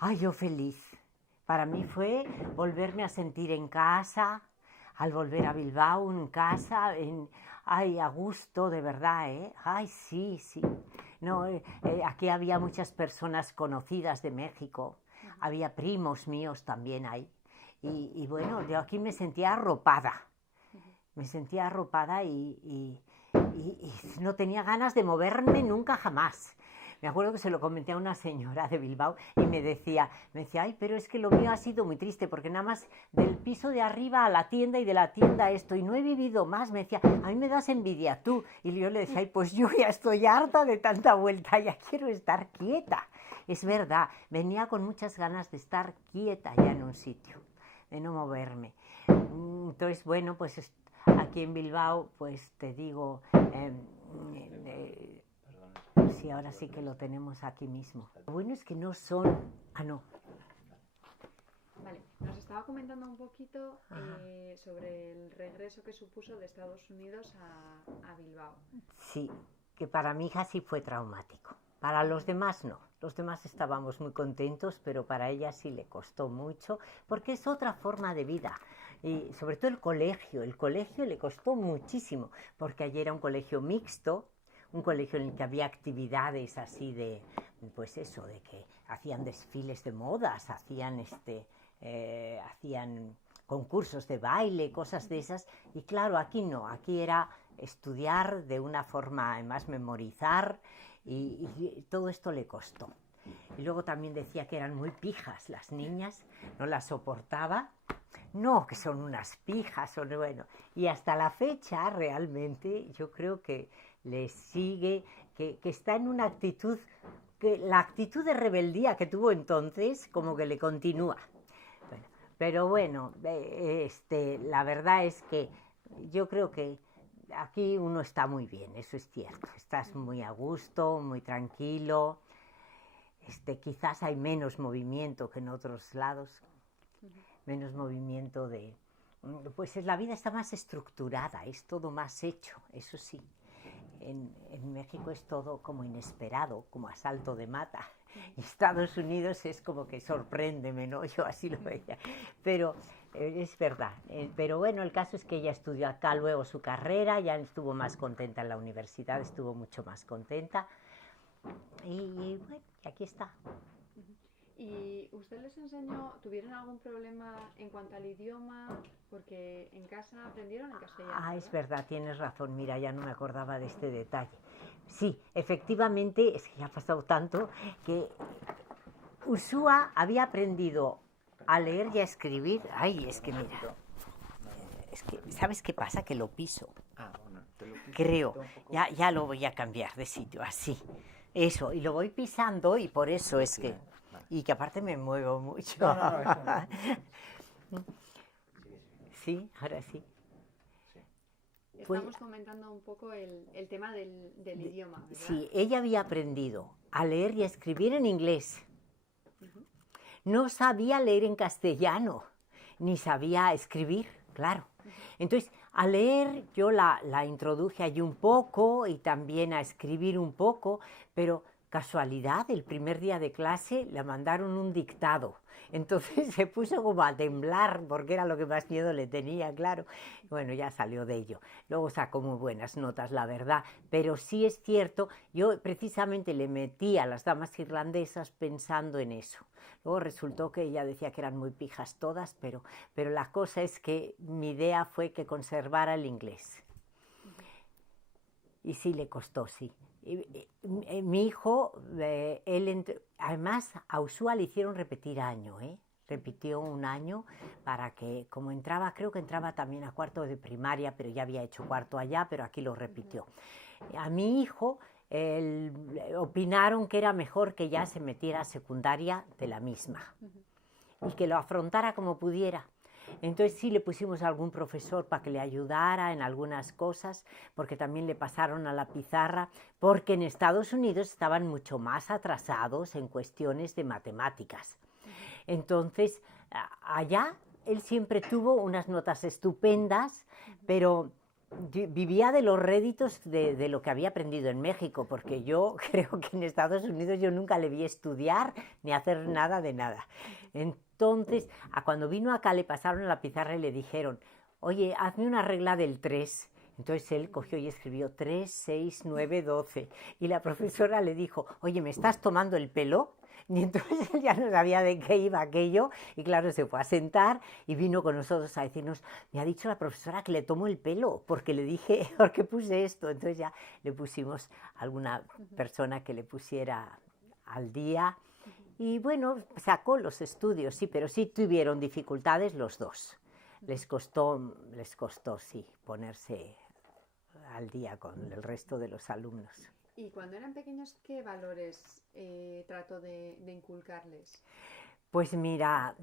Ay, yo feliz. Para mí fue volverme a sentir en casa, al volver a Bilbao, en casa, a gusto, de verdad, ¿eh? Ay, sí. No, aquí había muchas personas conocidas de México, había primos míos también ahí. Y bueno, yo aquí me sentía arropada. Me sentía arropada y no tenía ganas de moverme nunca jamás. Me acuerdo que se lo comenté a una señora de Bilbao y me decía, ay, pero es que lo mío ha sido muy triste porque nada más del piso de arriba a la tienda y de la tienda a esto y no he vivido más. Me decía, a mí me das envidia tú. Y yo le decía, ay, pues yo ya estoy harta de tanta vuelta, ya quiero estar quieta. Es verdad, venía con muchas ganas de estar quieta ya en un sitio, de no moverme. Entonces, bueno, pues aquí en Bilbao, pues te digo, sí, ahora sí que lo tenemos aquí mismo. Lo bueno es que no son... no. Vale, nos estaba comentando un poquito sobre el regreso que supuso de Estados Unidos a Bilbao. Sí, que para mi hija sí fue traumático. Para los demás no. Los demás estábamos muy contentos, pero para ella sí le costó mucho, porque es otra forma de vida. Y sobre todo el colegio le costó muchísimo, porque allí era un colegio mixto, un colegio en el que había actividades así de, pues eso, de que hacían desfiles de modas, hacían concursos de baile, cosas de esas, y claro, aquí no, aquí era estudiar de una forma, además memorizar, y todo esto le costó. Y luego también decía que eran muy pijas las niñas, no las soportaba. No, que son unas pijas, bueno. Y hasta la fecha realmente yo creo que le sigue, que está en una actitud, que la actitud de rebeldía que tuvo entonces como que le continúa. Bueno, pero bueno, la verdad es que yo creo que aquí uno está muy bien, eso es cierto. Estás muy a gusto, muy tranquilo. Quizás hay menos movimiento que en otros lados, menos movimiento de... Pues la vida está más estructurada, es todo más hecho, eso sí. En México es todo como inesperado, como a salto de mata. Estados Unidos es como que sorpréndeme, ¿no? Yo así lo veía. Pero es verdad. Pero bueno, el caso es que ella estudió acá luego su carrera, ya estuvo más contenta en la universidad, estuvo mucho más contenta. Y bueno, aquí está. ¿Y usted les enseñó, tuvieron algún problema en cuanto al idioma? Porque en casa aprendieron en castellano. Ah, es verdad, tienes razón, mira, ya no me acordaba de este detalle. Sí, efectivamente, es que ya ha pasado tanto, que Ushua había aprendido a leer y a escribir. Ay, es que mira, es que, ¿sabes qué pasa? Que lo piso. Bueno, te lo piso. Creo, ya lo voy a cambiar de sitio, así. Eso, y lo voy pisando y por eso es que... Y que aparte me muevo mucho. No. Sí, ahora sí. Estamos comentando un poco el tema del idioma, ¿verdad? Sí, ella había aprendido a leer y a escribir en inglés. No sabía leer en castellano, ni sabía escribir, claro. Entonces, a leer yo la introduje allí un poco y también a escribir un poco, pero... Casualidad, el primer día de clase le mandaron un dictado. Entonces se puso como a temblar porque era lo que más miedo le tenía, claro. Bueno, ya salió de ello. Luego sacó muy buenas notas, la verdad. Pero sí es cierto, yo precisamente le metí a las damas irlandesas pensando en eso. Luego resultó que ella decía que eran muy pijas todas, pero la cosa es que mi idea fue que conservara el inglés. Y sí le costó, sí. Mi hijo, además a Ushua le hicieron repetir año, repitió un año para que, como entraba, creo que entraba también a cuarto de primaria, pero ya había hecho cuarto allá, pero aquí lo repitió. A mi hijo opinaron que era mejor que ya se metiera a secundaria de la misma y que lo afrontara como pudiera. Entonces sí le pusimos a algún profesor para que le ayudara en algunas cosas, porque también le pasaron a la pizarra, porque en Estados Unidos estaban mucho más atrasados en cuestiones de matemáticas. Entonces, allá él siempre tuvo unas notas estupendas, pero vivía de los réditos de lo que había aprendido en México, porque yo creo que en Estados Unidos yo nunca le vi estudiar ni hacer nada de nada. Entonces, cuando vino acá le pasaron a la pizarra y le dijeron, oye, hazme una regla del 3. Entonces él cogió y escribió 3, 6, 9, 12. Y la profesora le dijo, oye, ¿me estás tomando el pelo? Y entonces él ya no sabía de qué iba aquello. Y claro, se fue a sentar y vino con nosotros a decirnos, me ha dicho la profesora que le tomo el pelo, porque le dije, ¿por qué puse esto? Entonces ya le pusimos a alguna persona que le pusiera al día. Y bueno, sacó los estudios, sí, pero sí tuvieron dificultades los dos. Les costó, sí, ponerse al día con el resto de los alumnos. Y cuando eran pequeños, ¿qué valores trato de inculcarles? Pues mira,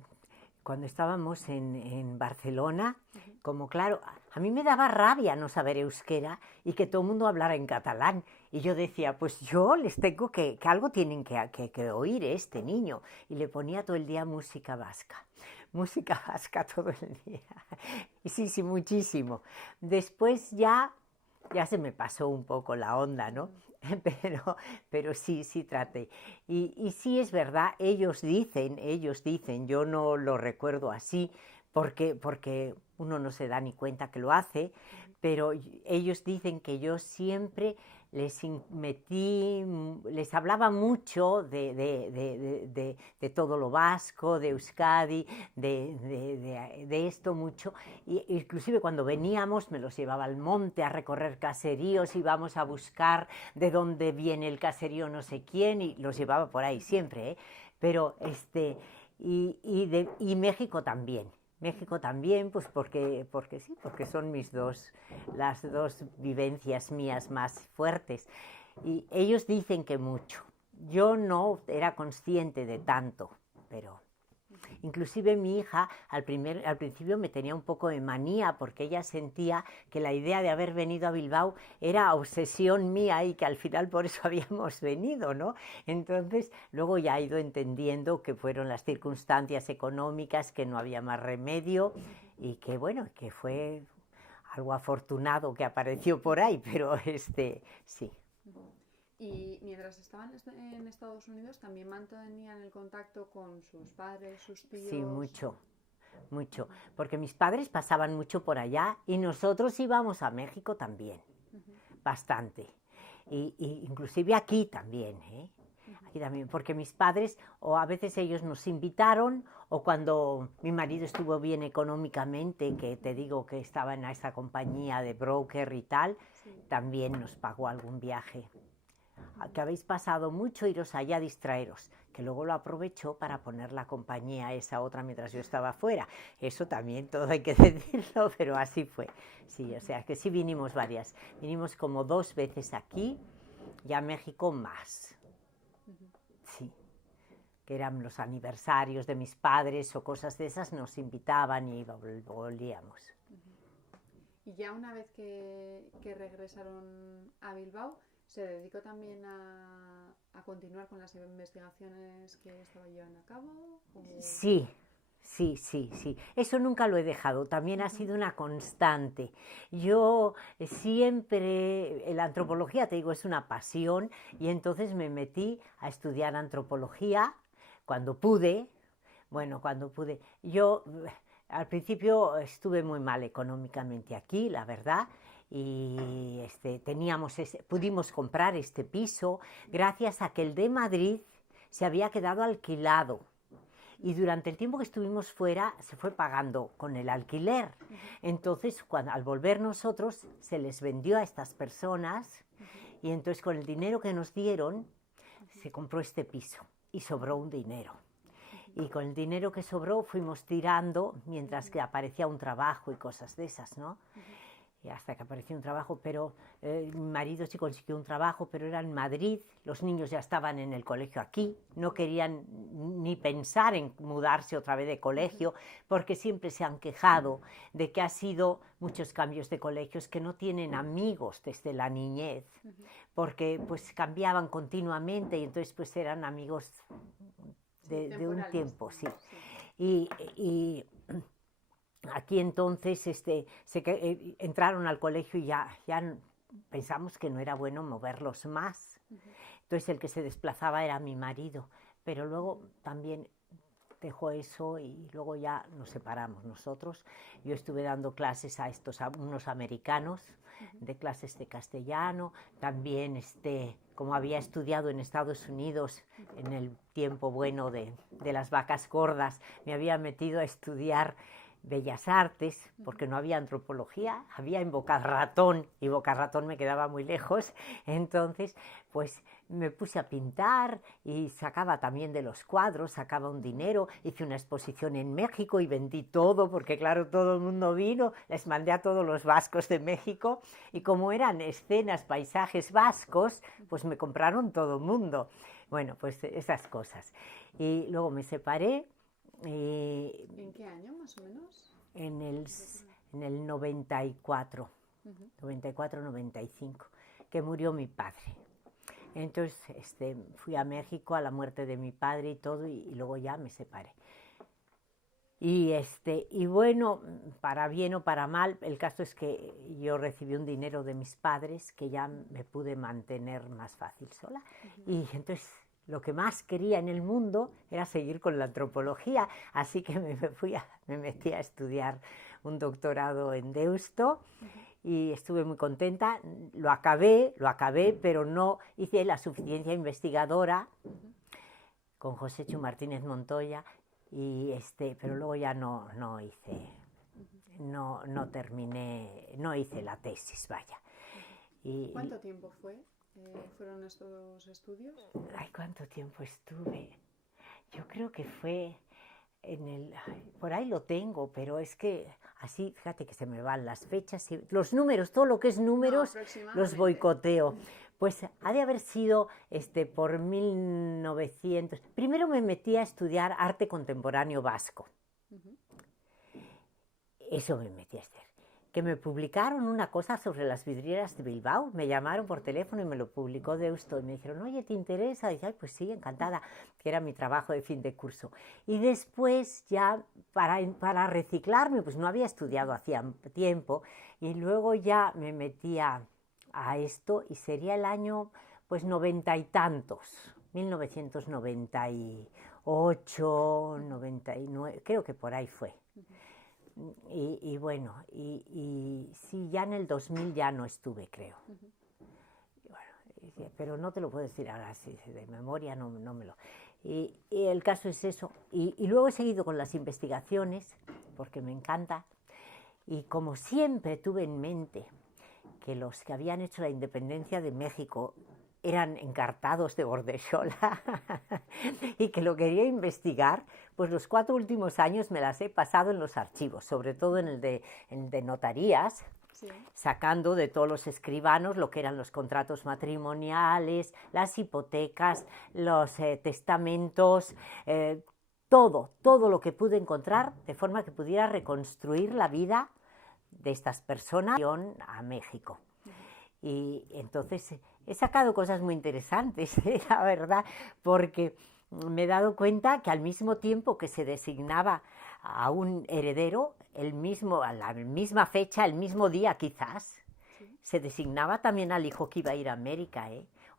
cuando estábamos en Barcelona, como claro, a mí me daba rabia no saber euskera y que todo el mundo hablara en catalán. Y yo decía, pues yo les tengo que algo tienen que oír este niño. Y le ponía todo el día música vasca todo el día. Y sí, muchísimo. Después ya se me pasó un poco la onda, ¿no? Pero sí traté. Y sí es verdad, ellos dicen, yo no lo recuerdo así, porque uno no se da ni cuenta que lo hace, pero ellos dicen que yo siempre les hablaba mucho de todo lo vasco, de Euskadi, de esto mucho. Inclusive cuando veníamos me los llevaba al monte a recorrer caseríos, íbamos a buscar de dónde viene el caserío no sé quién, y los llevaba por ahí siempre, ¿eh? Pero y México también. México también, pues porque sí, porque son las dos vivencias mías más fuertes. Y ellos dicen que mucho. Yo no era consciente de tanto, pero inclusive mi hija al principio me tenía un poco de manía porque ella sentía que la idea de haber venido a Bilbao era obsesión mía y que al final por eso habíamos venido, ¿no? Entonces luego ya he ido entendiendo que fueron las circunstancias económicas, que no había más remedio y que bueno, que fue algo afortunado que apareció por ahí, pero sí. Y mientras estaban en Estados Unidos, ¿también mantenían el contacto con sus padres, sus tíos? Sí, mucho, porque mis padres pasaban mucho por allá y nosotros íbamos a México también, bastante. Y inclusive aquí también, aquí también, porque mis padres, o a veces ellos nos invitaron, o cuando mi marido estuvo bien económicamente, que te digo que estaba en esa compañía de broker y tal, también nos pagó algún viaje. Que habéis pasado mucho, iros allá a distraeros, que luego lo aprovechó para poner la compañía esa otra mientras yo estaba fuera. Eso también todo hay que decirlo, pero así fue. Sí, o sea que sí vinimos vinimos como 2 veces aquí y a México más. Sí, que eran los aniversarios de mis padres o cosas de esas, nos invitaban y volvíamos. Y ya una vez que regresaron a Bilbao, ¿se dedicó también a continuar con las investigaciones que estaba llevando a cabo? ¿O? Sí. Eso nunca lo he dejado. También ha sido una constante. Yo siempre, la antropología, te digo, es una pasión y entonces me metí a estudiar antropología cuando pude. Yo al principio estuve muy mal económicamente aquí, la verdad. Y pudimos comprar este piso gracias a que el de Madrid se había quedado alquilado y durante el tiempo que estuvimos fuera se fue pagando con el alquiler. Entonces al volver nosotros se les vendió a estas personas y entonces con el dinero que nos dieron se compró este piso y sobró un dinero. Y con el dinero que sobró fuimos tirando mientras que aparecía un trabajo y cosas de esas, ¿no? Y hasta que apareció un trabajo, pero mi marido sí consiguió un trabajo, pero era en Madrid, los niños ya estaban en el colegio aquí, no querían ni pensar en mudarse otra vez de colegio, porque siempre se han quejado de que ha sido muchos cambios de colegios, que no tienen amigos desde la niñez, porque pues ccambiaban continuamente y entonces pues eran amigos de un tiempo, sí. Y aquí entonces entraron al colegio y ya pensamos que no era bueno moverlos más. Entonces el que se desplazaba era mi marido, pero luego también dejó eso y luego ya nos separamos nosotros. Yo estuve dando clases a estos alumnos americanos, de clases de castellano, también como había estudiado en Estados Unidos en el tiempo bueno de las vacas gordas, me había metido a estudiar Bellas Artes, porque no había antropología, había en Boca Ratón, y Boca Ratón me quedaba muy lejos, entonces pues me puse a pintar y sacaba también de los cuadros, sacaba un dinero, hice una exposición en México y vendí todo, porque claro, todo el mundo vino, les mandé a todos los vascos de México, y como eran escenas, paisajes vascos, pues me compraron todo el mundo. Bueno, pues esas cosas. Y luego me separé. ¿En qué año más o menos? En el 94, 94-95, que murió mi padre. Entonces fui a México a la muerte de mi padre y todo, y luego ya me separé. Y bueno, para bien o para mal, el caso es que yo recibí un dinero de mis padres que ya me pude mantener más fácil sola. Y entonces lo que más quería en el mundo era seguir con la antropología, así que me metí a estudiar un doctorado en Deusto y estuve muy contenta. Lo acabé, pero no hice la suficiencia investigadora con Joséchu Martínez Montoya, pero luego ya no terminé, no hice la tesis, vaya. ¿Cuánto tiempo fueron estos estudios? Ay, ¿cuánto tiempo estuve? Yo creo que fue por ahí lo tengo, pero es que así, fíjate que se me van las fechas, los números, todo lo que es números, los boicoteo. Pues ha de haber sido por 1900. Primero me metí a estudiar arte contemporáneo vasco. Eso me metí a hacer. Que me publicaron una cosa sobre las vidrieras de Bilbao, me llamaron por teléfono y me lo publicó Deusto y me dijeron, oye, ¿te interesa? Y dije, ay, pues sí, encantada, que era mi trabajo de fin de curso. Y después ya para reciclarme, pues no había estudiado hacía tiempo, y luego ya me metía a esto, y sería el año pues 90 y tantos, 1998, 99, creo que por ahí fue. Y bueno, y sí, ya en el 2000 ya no estuve, creo. Bueno, pero no te lo puedo decir ahora, sí, de memoria no me lo... Y el caso es eso. Y luego he seguido con las investigaciones, porque me encanta. Y como siempre tuve en mente que los que habían hecho la independencia de México eran encartados de Bordesola y que lo quería investigar, pues los 4 últimos años me las he pasado en los archivos, sobre todo en el de notarías, sí, sacando de todos los escribanos lo que eran los contratos matrimoniales, las hipotecas, los testamentos, todo lo que pude encontrar, de forma que pudiera reconstruir la vida de estas personas a México. Y entonces he sacado cosas muy interesantes, la verdad, porque me he dado cuenta que al mismo tiempo que se designaba a un heredero, a la misma fecha, el mismo día quizás, sí, se designaba también al hijo que iba a ir a América,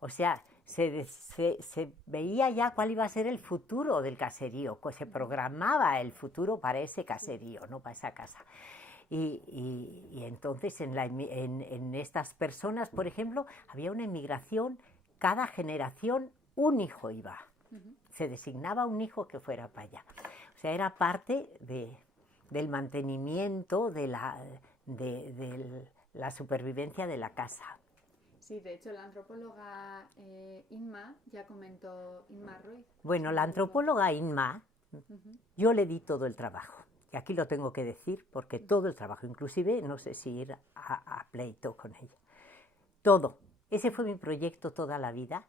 O sea, se veía ya cuál iba a ser el futuro del caserío, se programaba el futuro para ese caserío, no para esa casa. Y entonces en estas personas, por ejemplo, había una inmigración, cada generación un hijo iba. Se designaba un hijo que fuera para allá. O sea, era parte del mantenimiento de la supervivencia de la casa. Sí, de hecho la antropóloga Inma ya comentó, Inma Ruiz. Bueno, la antropóloga Inma, yo le di todo el trabajo. Y aquí lo tengo que decir porque todo el trabajo, inclusive no sé si ir a pleito con ella. Todo. Ese fue mi proyecto toda la vida.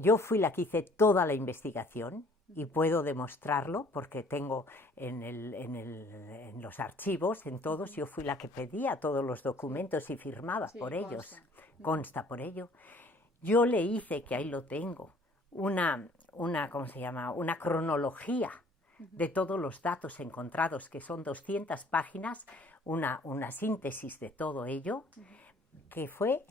Yo fui la que hice toda la investigación y puedo demostrarlo porque tengo en los archivos, en todos, yo fui la que pedía todos los documentos y firmaba por ellos. Consta por ello. Yo le hice, que ahí lo tengo, ¿cómo se llama? Una cronología de todos los datos encontrados, que son 200 páginas, una síntesis de todo ello, que fue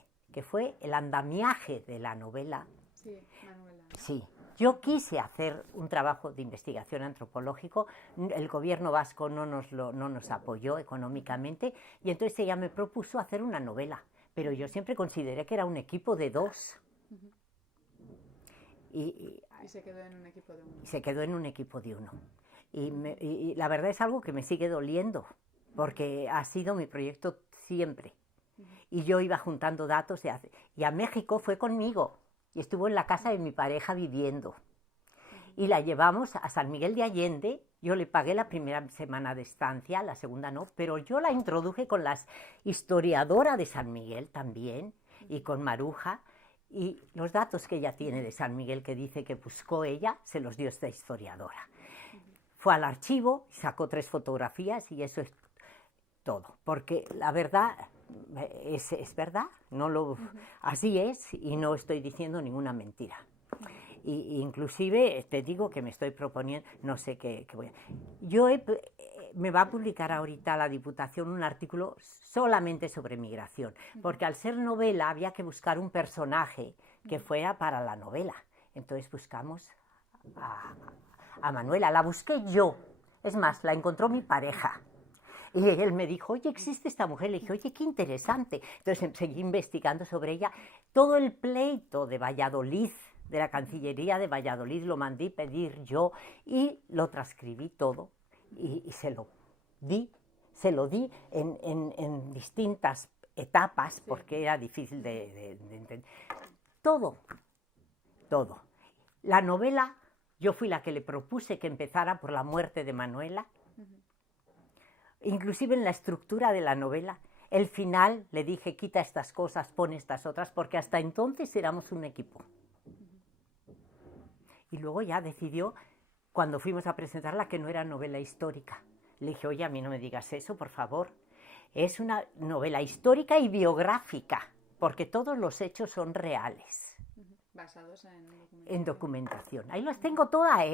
el andamiaje de la novela, Sí, Manuela. Sí. Yo quise hacer un trabajo de investigación antropológico, el gobierno vasco no nos apoyó económicamente y entonces ella me propuso hacer una novela, pero yo siempre consideré que era un equipo de dos. Uh-huh. Y se quedó en un equipo de uno. Se quedó en un equipo de uno. Y la verdad es algo que me sigue doliendo, porque ha sido mi proyecto siempre. Uh-huh. Y yo iba juntando datos y a México fue conmigo. Y estuvo en la casa de mi pareja viviendo. Y la llevamos a San Miguel de Allende. Yo le pagué la primera semana de estancia, la segunda no, pero yo la introduje con la historiadora de San Miguel también, y con Maruja. Y los datos que ella tiene de San Miguel, que dice que buscó ella, se los dio esta historiadora. Fue al archivo, sacó 3 fotografías y eso es todo. Porque la verdad... Es verdad, así es y no estoy diciendo ninguna mentira. Y inclusive te digo que me estoy proponiendo, no sé qué voy a... Me va a publicar ahorita la Diputación un artículo solamente sobre migración, porque al ser novela había que buscar un personaje que fuera para la novela. Entonces buscamos a Manuela, la busqué yo, es más, la encontró mi pareja. Y él me dijo, oye, existe esta mujer. Le dije, oye, qué interesante. Entonces seguí investigando sobre ella. Todo el pleito de Valladolid, de la Cancillería de Valladolid, lo mandé pedir yo y lo transcribí todo y se lo di en distintas etapas, porque era difícil de entender. Todo. La novela, yo fui la que le propuse que empezara por la muerte de Manuela. Inclusive en la estructura de la novela, el final le dije, quita estas cosas, pon estas otras, porque hasta entonces éramos un equipo. Y luego ya decidió, cuando fuimos a presentarla, que no era novela histórica. Le dije, oye, a mí no me digas eso, por favor. Es una novela histórica y biográfica, porque todos los hechos son reales. Basados en documentación. Ahí las tengo todas,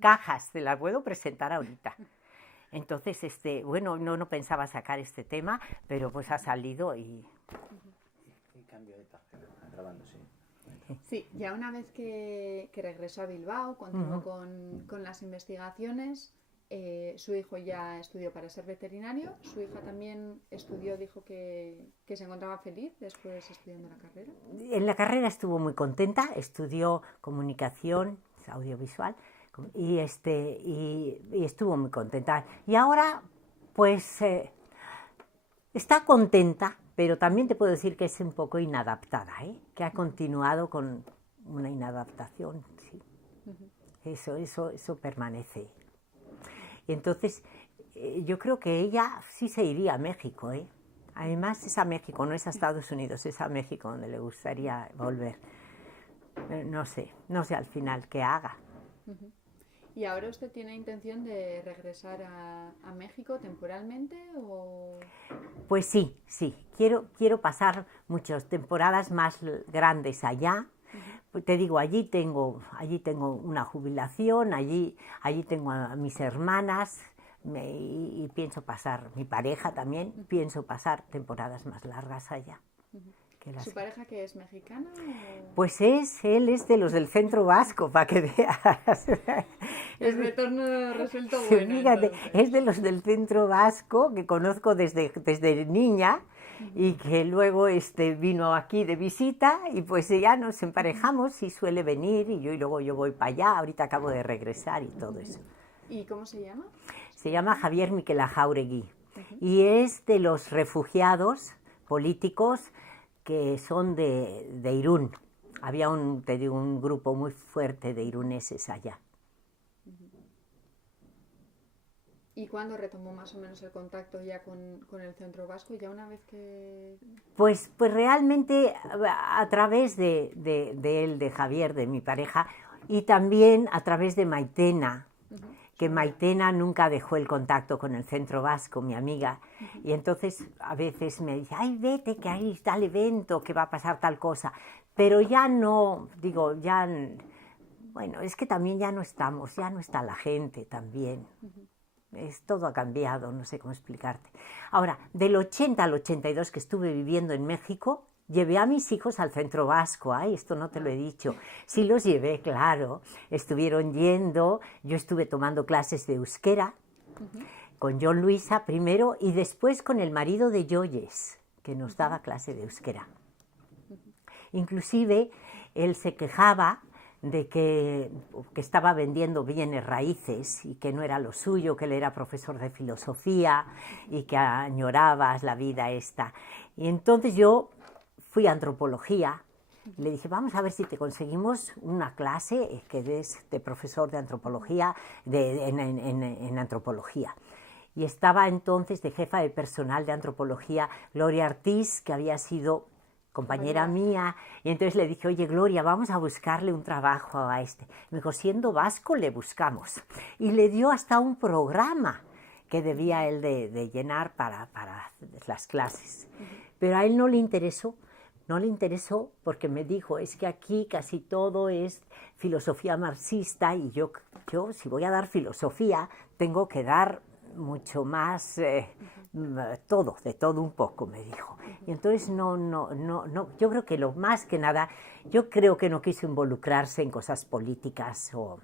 cajas, te las puedo presentar ahorita. Entonces, bueno, no pensaba sacar este tema, pero pues ha salido y... Cambio de página, grabando, sí. Sí, ya una vez que regresó a Bilbao, continuó con las investigaciones. Su hijo ya estudió para ser veterinario. Su hija también estudió, dijo que se encontraba feliz después estudiando la carrera. En la carrera estuvo muy contenta, estudió comunicación audiovisual. Y estuvo muy contenta. Y ahora, pues, está contenta, pero también te puedo decir que es un poco inadaptada, que ha continuado con una inadaptación, sí. Eso permanece. Y entonces, yo creo que ella sí se iría a México, Además, es a México, no es a Estados Unidos, es a México donde le gustaría volver. No sé al final qué haga. ¿Y ahora usted tiene intención de regresar a México temporalmente o...? Pues sí. Quiero pasar muchas temporadas más grandes allá. Te digo, allí tengo una jubilación, allí tengo a mis hermanas y pienso pasar, mi pareja también, pienso pasar temporadas más largas allá. ¿Su pareja que es mexicana? O... Pues él es de los del Centro Vasco, para que veas. El retorno resuelto bueno. Fíjate, entonces. Es de los del Centro Vasco, que conozco desde niña, y que luego vino aquí de visita, y pues ya nos emparejamos y suele venir, y luego yo voy para allá, ahorita acabo de regresar y todo eso. ¿Y cómo se llama? Se llama Javier Miquela Jauregui, y es de los refugiados políticos que son de Irún. Había un grupo muy fuerte de iruneses allá. ¿Y cuándo retomó más o menos el contacto ya con el Centro Vasco? ¿Ya una vez que...? Pues realmente a través de él, de Javier, de mi pareja, y también a través de Maitena, que Maitena nunca dejó el contacto con el Centro Vasco, mi amiga, y entonces a veces me dice, ay, vete, que hay tal evento, que va a pasar tal cosa, pero ya no, bueno, es que también ya no estamos, ya no está la gente también. Todo ha cambiado, no sé cómo explicarte. Ahora, del 80 al 82 que estuve viviendo en México, llevé a mis hijos al Centro Vasco. Ay, esto no te lo he dicho. Sí los llevé, claro. Estuvieron yendo, yo estuve tomando clases de euskera con John Luisa primero y después con el marido de Joyes, que nos daba clase de euskera. Inclusive él se quejaba de que estaba vendiendo bienes raíces y que no era lo suyo, que él era profesor de filosofía y que añoraba la vida esta. Y entonces yo fui a antropología y le dije, vamos a ver si te conseguimos una clase que des de profesor de antropología en antropología. Y estaba entonces de jefa de personal de antropología Gloria Ortiz, que había sido compañera mía, y entonces le dije, oye Gloria, vamos a buscarle un trabajo a este. Me dijo, siendo vasco le buscamos. Y le dio hasta un programa que debía él de llenar para las clases. Pero a él no le interesó porque me dijo, es que aquí casi todo es filosofía marxista y yo si voy a dar filosofía tengo que dar mucho más, todo, de todo un poco, me dijo. Y entonces no, yo creo que lo más que nada, yo creo que no quiso involucrarse en cosas políticas o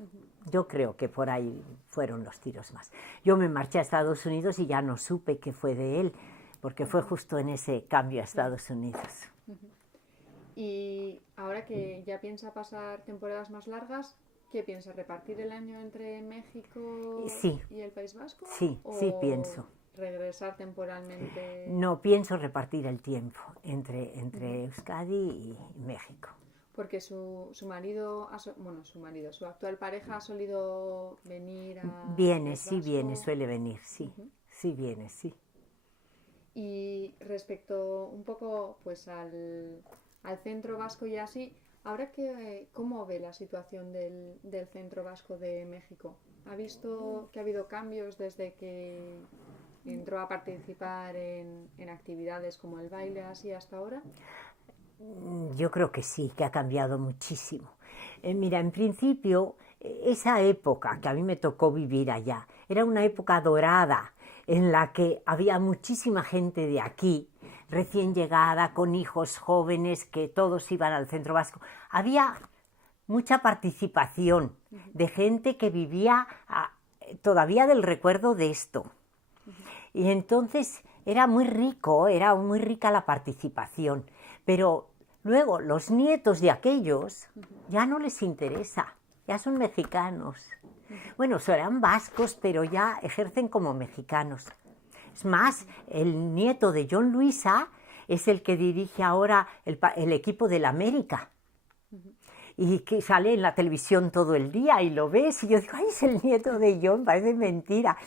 yo creo que por ahí fueron los tiros más. Yo me marché a Estados Unidos y ya no supe qué fue de él, porque fue justo en ese cambio a Estados Unidos. Y ahora que ya piensa pasar temporadas más largas, ¿qué piensa? ¿Repartir el año entre México y el País Vasco? Sí, sí pienso. ¿Regresar temporalmente? No, pienso repartir el tiempo entre Euskadi y México. Porque su marido, su actual pareja ha solido venir a... Viene, sí viene, suele venir, sí. Sí viene, sí. Y respecto un poco pues al Centro Vasco y así, ahora ¿cómo ve la situación del Centro Vasco de México? ¿Ha visto que ha habido cambios desde que entró a participar en actividades como el baile así hasta ahora? Yo creo que sí, que ha cambiado muchísimo. Mira, en principio, esa época que a mí me tocó vivir allá, era una época dorada en la que había muchísima gente de aquí, recién llegada, con hijos jóvenes, que todos iban al Centro Vasco. Había mucha participación de gente que vivía todavía del recuerdo de esto. Y entonces era muy rica la participación. Pero luego los nietos de aquellos ya no les interesa, ya son mexicanos. Bueno, serán vascos, pero ya ejercen como mexicanos. Es más, el nieto de John Luisa es el que dirige ahora el equipo del América. Y que sale en la televisión todo el día y lo ves y yo digo, ay, es el nieto de John, parece mentira.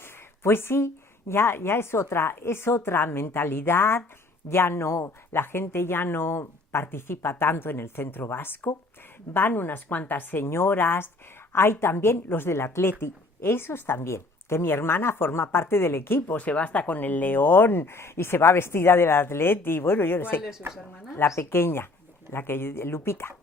Pues sí, ya es otra mentalidad, la gente ya no participa tanto en el Centro Vasco. Van unas cuantas señoras, hay también los del Atleti, esos también. Que mi hermana forma parte del equipo, se va hasta con el león y se va vestida del Atleti. Bueno, yo no sé. ¿Cuál de sus hermanas? La pequeña, Lupita.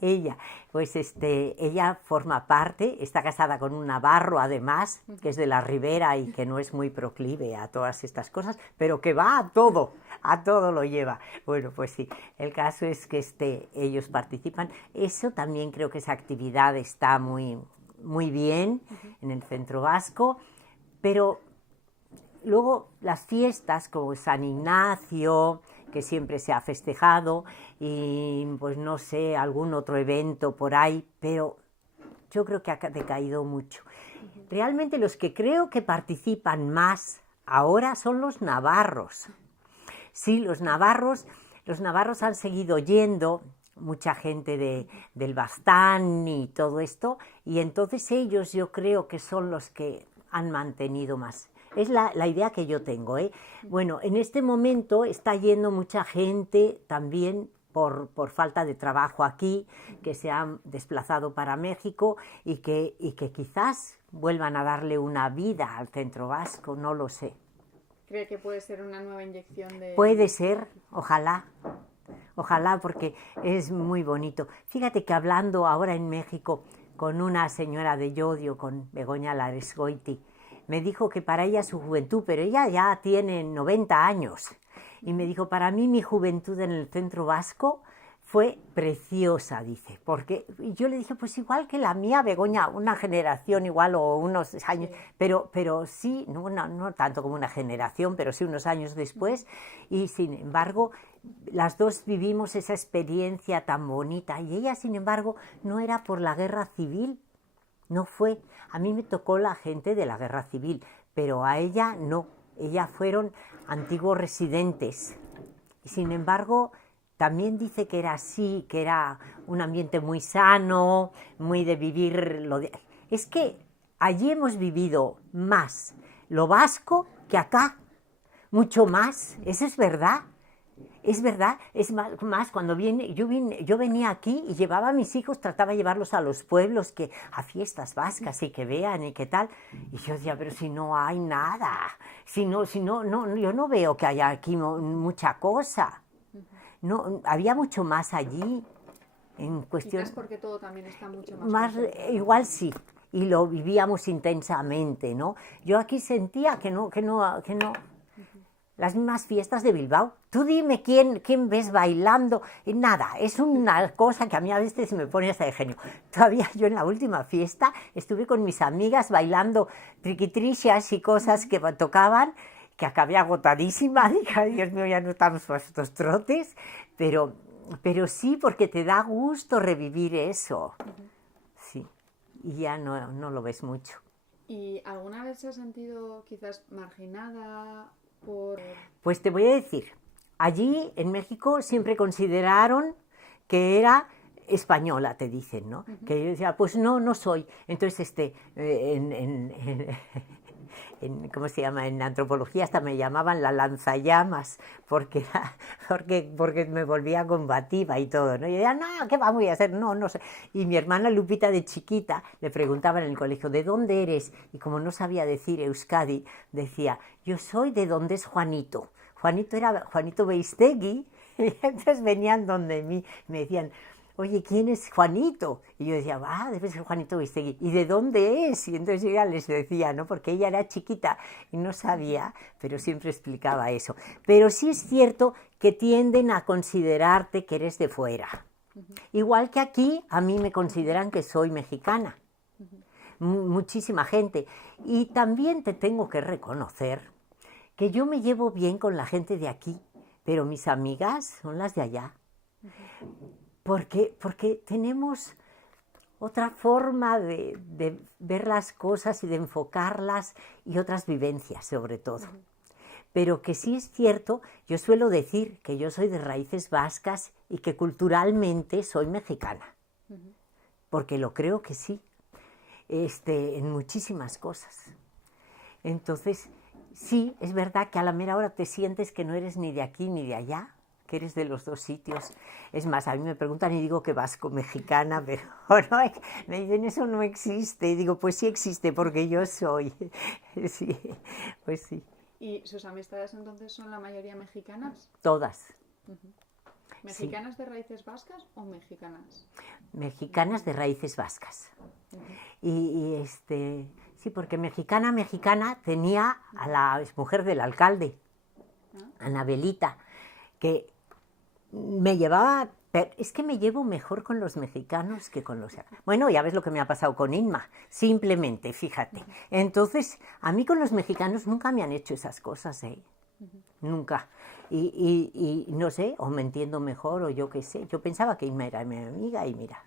Ella, pues ella forma parte, está casada con un navarro además, que es de la Ribera y que no es muy proclive a todas estas cosas, pero que va a todo lo lleva. Bueno, pues sí, el caso es que ellos participan. Eso también creo que esa actividad está muy bien en el Centro Vasco, pero luego las fiestas como San Ignacio, que siempre se ha festejado, y pues no sé, algún otro evento por ahí, pero yo creo que ha decaído mucho. Realmente los que creo que participan más ahora son los navarros. Sí, los navarros han seguido yendo, mucha gente del Bastán y todo esto, y entonces ellos yo creo que son los que han mantenido más. Es la idea que yo tengo, ¿eh? Bueno, en este momento está yendo mucha gente también por falta de trabajo aquí, que se han desplazado para México y que quizás vuelvan a darle una vida al Centro Vasco, no lo sé. ¿Cree que puede ser una nueva inyección de...? Puede ser, ojalá, porque es muy bonito. Fíjate que hablando ahora en México con una señora de Llodio, con Begoña Laresgoiti, me dijo que para ella su juventud, pero ella ya tiene 90 años, Y me dijo, para mí mi juventud en el centro vasco fue preciosa, dice, porque yo le dije, pues igual que la mía, Begoña, una generación igual o unos años, Sí. pero sí, no tanto como una generación, pero sí unos años después, y sin embargo, las dos vivimos esa experiencia tan bonita, y ella, sin embargo, no era por la guerra civil, no fue, a mí me tocó la gente de la guerra civil, pero a ella no, ellas fueron antiguos residentes, y sin embargo, también dice que era así, que era un ambiente muy sano, muy de vivir lo de... Es que allí hemos vivido más lo vasco que acá, mucho más, eso es verdad. Es verdad, es más cuando yo venía aquí y llevaba a mis hijos, trataba de llevarlos a los pueblos, a fiestas vascas y que vean y qué tal. Y yo decía, pero si no hay nada, no, yo no veo que haya aquí mucha cosa. No, había mucho más allí en cuestión. Quizás porque todo también está mucho Más concentrado. igual sí, y lo vivíamos intensamente, ¿no? Yo aquí sentía que no. Las mismas fiestas de Bilbao. Tú dime quién ves bailando. Y nada, es una cosa que a mí a veces me pone hasta de genio. Todavía yo en la última fiesta estuve con mis amigas bailando triquitricias y cosas que tocaban, que acabé agotadísima. Dije, ay, Dios mío, ya no estamos para estos trotes. Pero sí, porque te da gusto revivir eso. Sí, y ya no lo ves mucho. ¿Y alguna vez se ha sentido quizás marginada por...? Pues te voy a decir, allí en México siempre consideraron que era española, te dicen, ¿no? Que yo decía, pues no soy. Entonces, ¿cómo se llama? En antropología hasta me llamaban la lanzallamas, porque me volvía combativa y todo, ¿no? Y yo decía, no, ¿qué voy a hacer? No sé. Y mi hermana Lupita de chiquita le preguntaba en el colegio, ¿de dónde eres? Y como no sabía decir Euskadi, decía, yo soy de donde es Juanito. Juanito era Juanito Beistegui, y entonces venían donde mí, me decían, oye, ¿quién es Juanito? Y yo decía, debe ser Juanito Beistegui. ¿Y de dónde es? Y entonces yo ya les decía, ¿no? Porque ella era chiquita y no sabía, pero siempre explicaba eso. Pero sí es cierto que tienden a considerarte que eres de fuera. Igual que aquí, a mí me consideran que soy mexicana. Muchísima gente. Y también te tengo que reconocer que yo me llevo bien con la gente de aquí, pero mis amigas son las de allá. Porque tenemos otra forma de ver las cosas y de enfocarlas y otras vivencias sobre todo. Pero que sí es cierto, yo suelo decir que yo soy de raíces vascas y que culturalmente soy mexicana. Porque lo creo que sí, en muchísimas cosas. Entonces, sí, es verdad que a la mera hora te sientes que no eres ni de aquí ni de allá, que eres de los dos sitios. Es más, a mí me preguntan y digo que vasco-mexicana, pero no, me dicen eso no existe. Y digo, pues sí existe porque yo soy. Sí, pues sí. ¿Y sus amistades entonces son la mayoría mexicanas? Todas. ¿Mexicanas de raíces vascas o mexicanas? Mexicanas de raíces vascas. Y sí, porque mexicana tenía a la mujer del alcalde, Anabelita, que me llevaba, es que me llevo mejor con los mexicanos que con los... Bueno, ya ves lo que me ha pasado con Inma, simplemente, fíjate. Entonces, a mí con los mexicanos nunca me han hecho esas cosas, nunca. Y no sé, o me entiendo mejor, o yo qué sé. Yo pensaba que Inma era mi amiga y mira.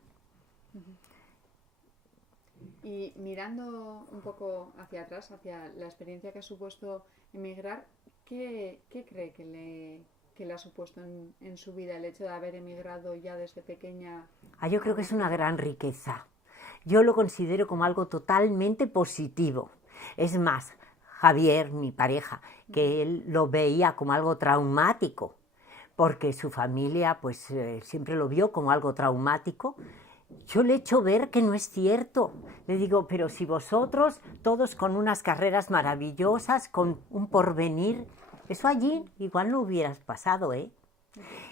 Y mirando un poco hacia atrás, hacia la experiencia que ha supuesto emigrar, ¿qué cree que le ha supuesto en su vida el hecho de haber emigrado ya desde pequeña? Yo creo que es una gran riqueza. Yo lo considero como algo totalmente positivo. Es más, Javier, mi pareja, que él lo veía como algo traumático, porque su familia pues siempre lo vio como algo traumático. Yo le he hecho ver que no es cierto. Le digo, pero si vosotros, todos con unas carreras maravillosas, con un porvenir, eso allí igual no hubieras pasado,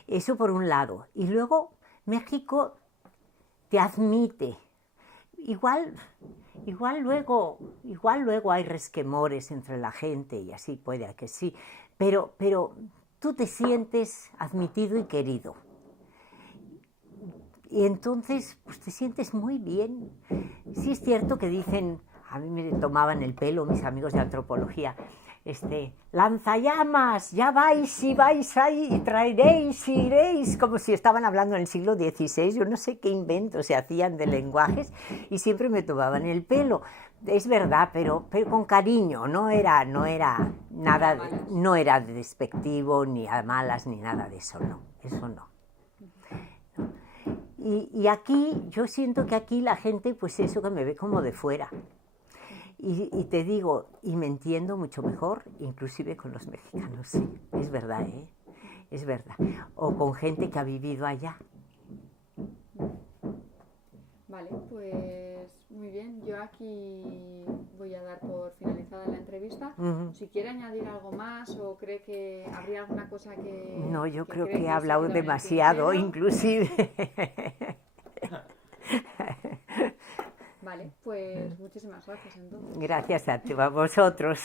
Eso por un lado. Y luego México te admite. Igual luego hay resquemores entre la gente y así puede que sí. Pero tú te sientes admitido y querido. Y entonces, pues te sientes muy bien. Sí es cierto que dicen, a mí me tomaban el pelo mis amigos de antropología, lanzallamas, ya vais ahí y traeréis y iréis, como si estaban hablando en el siglo XVI, yo no sé qué inventos se hacían de lenguajes y siempre me tomaban el pelo. Es verdad, pero con cariño, no era nada, no era despectivo, ni a malas, ni nada de eso, no, eso no. Y aquí, yo siento que aquí la gente, pues eso, que me ve como de fuera. Y te digo, y me entiendo mucho mejor, inclusive con los mexicanos, sí, es verdad, ¿eh? Es verdad. O con gente que ha vivido allá. Vale, pues muy bien. Yo aquí voy a dar por finalizada la entrevista. Si quiere añadir algo más o cree que habría alguna cosa que... No, yo creo cree que he se hablado quedó en el demasiado, tintero. inclusive. Vale, pues muchísimas gracias entonces. Gracias a vosotros.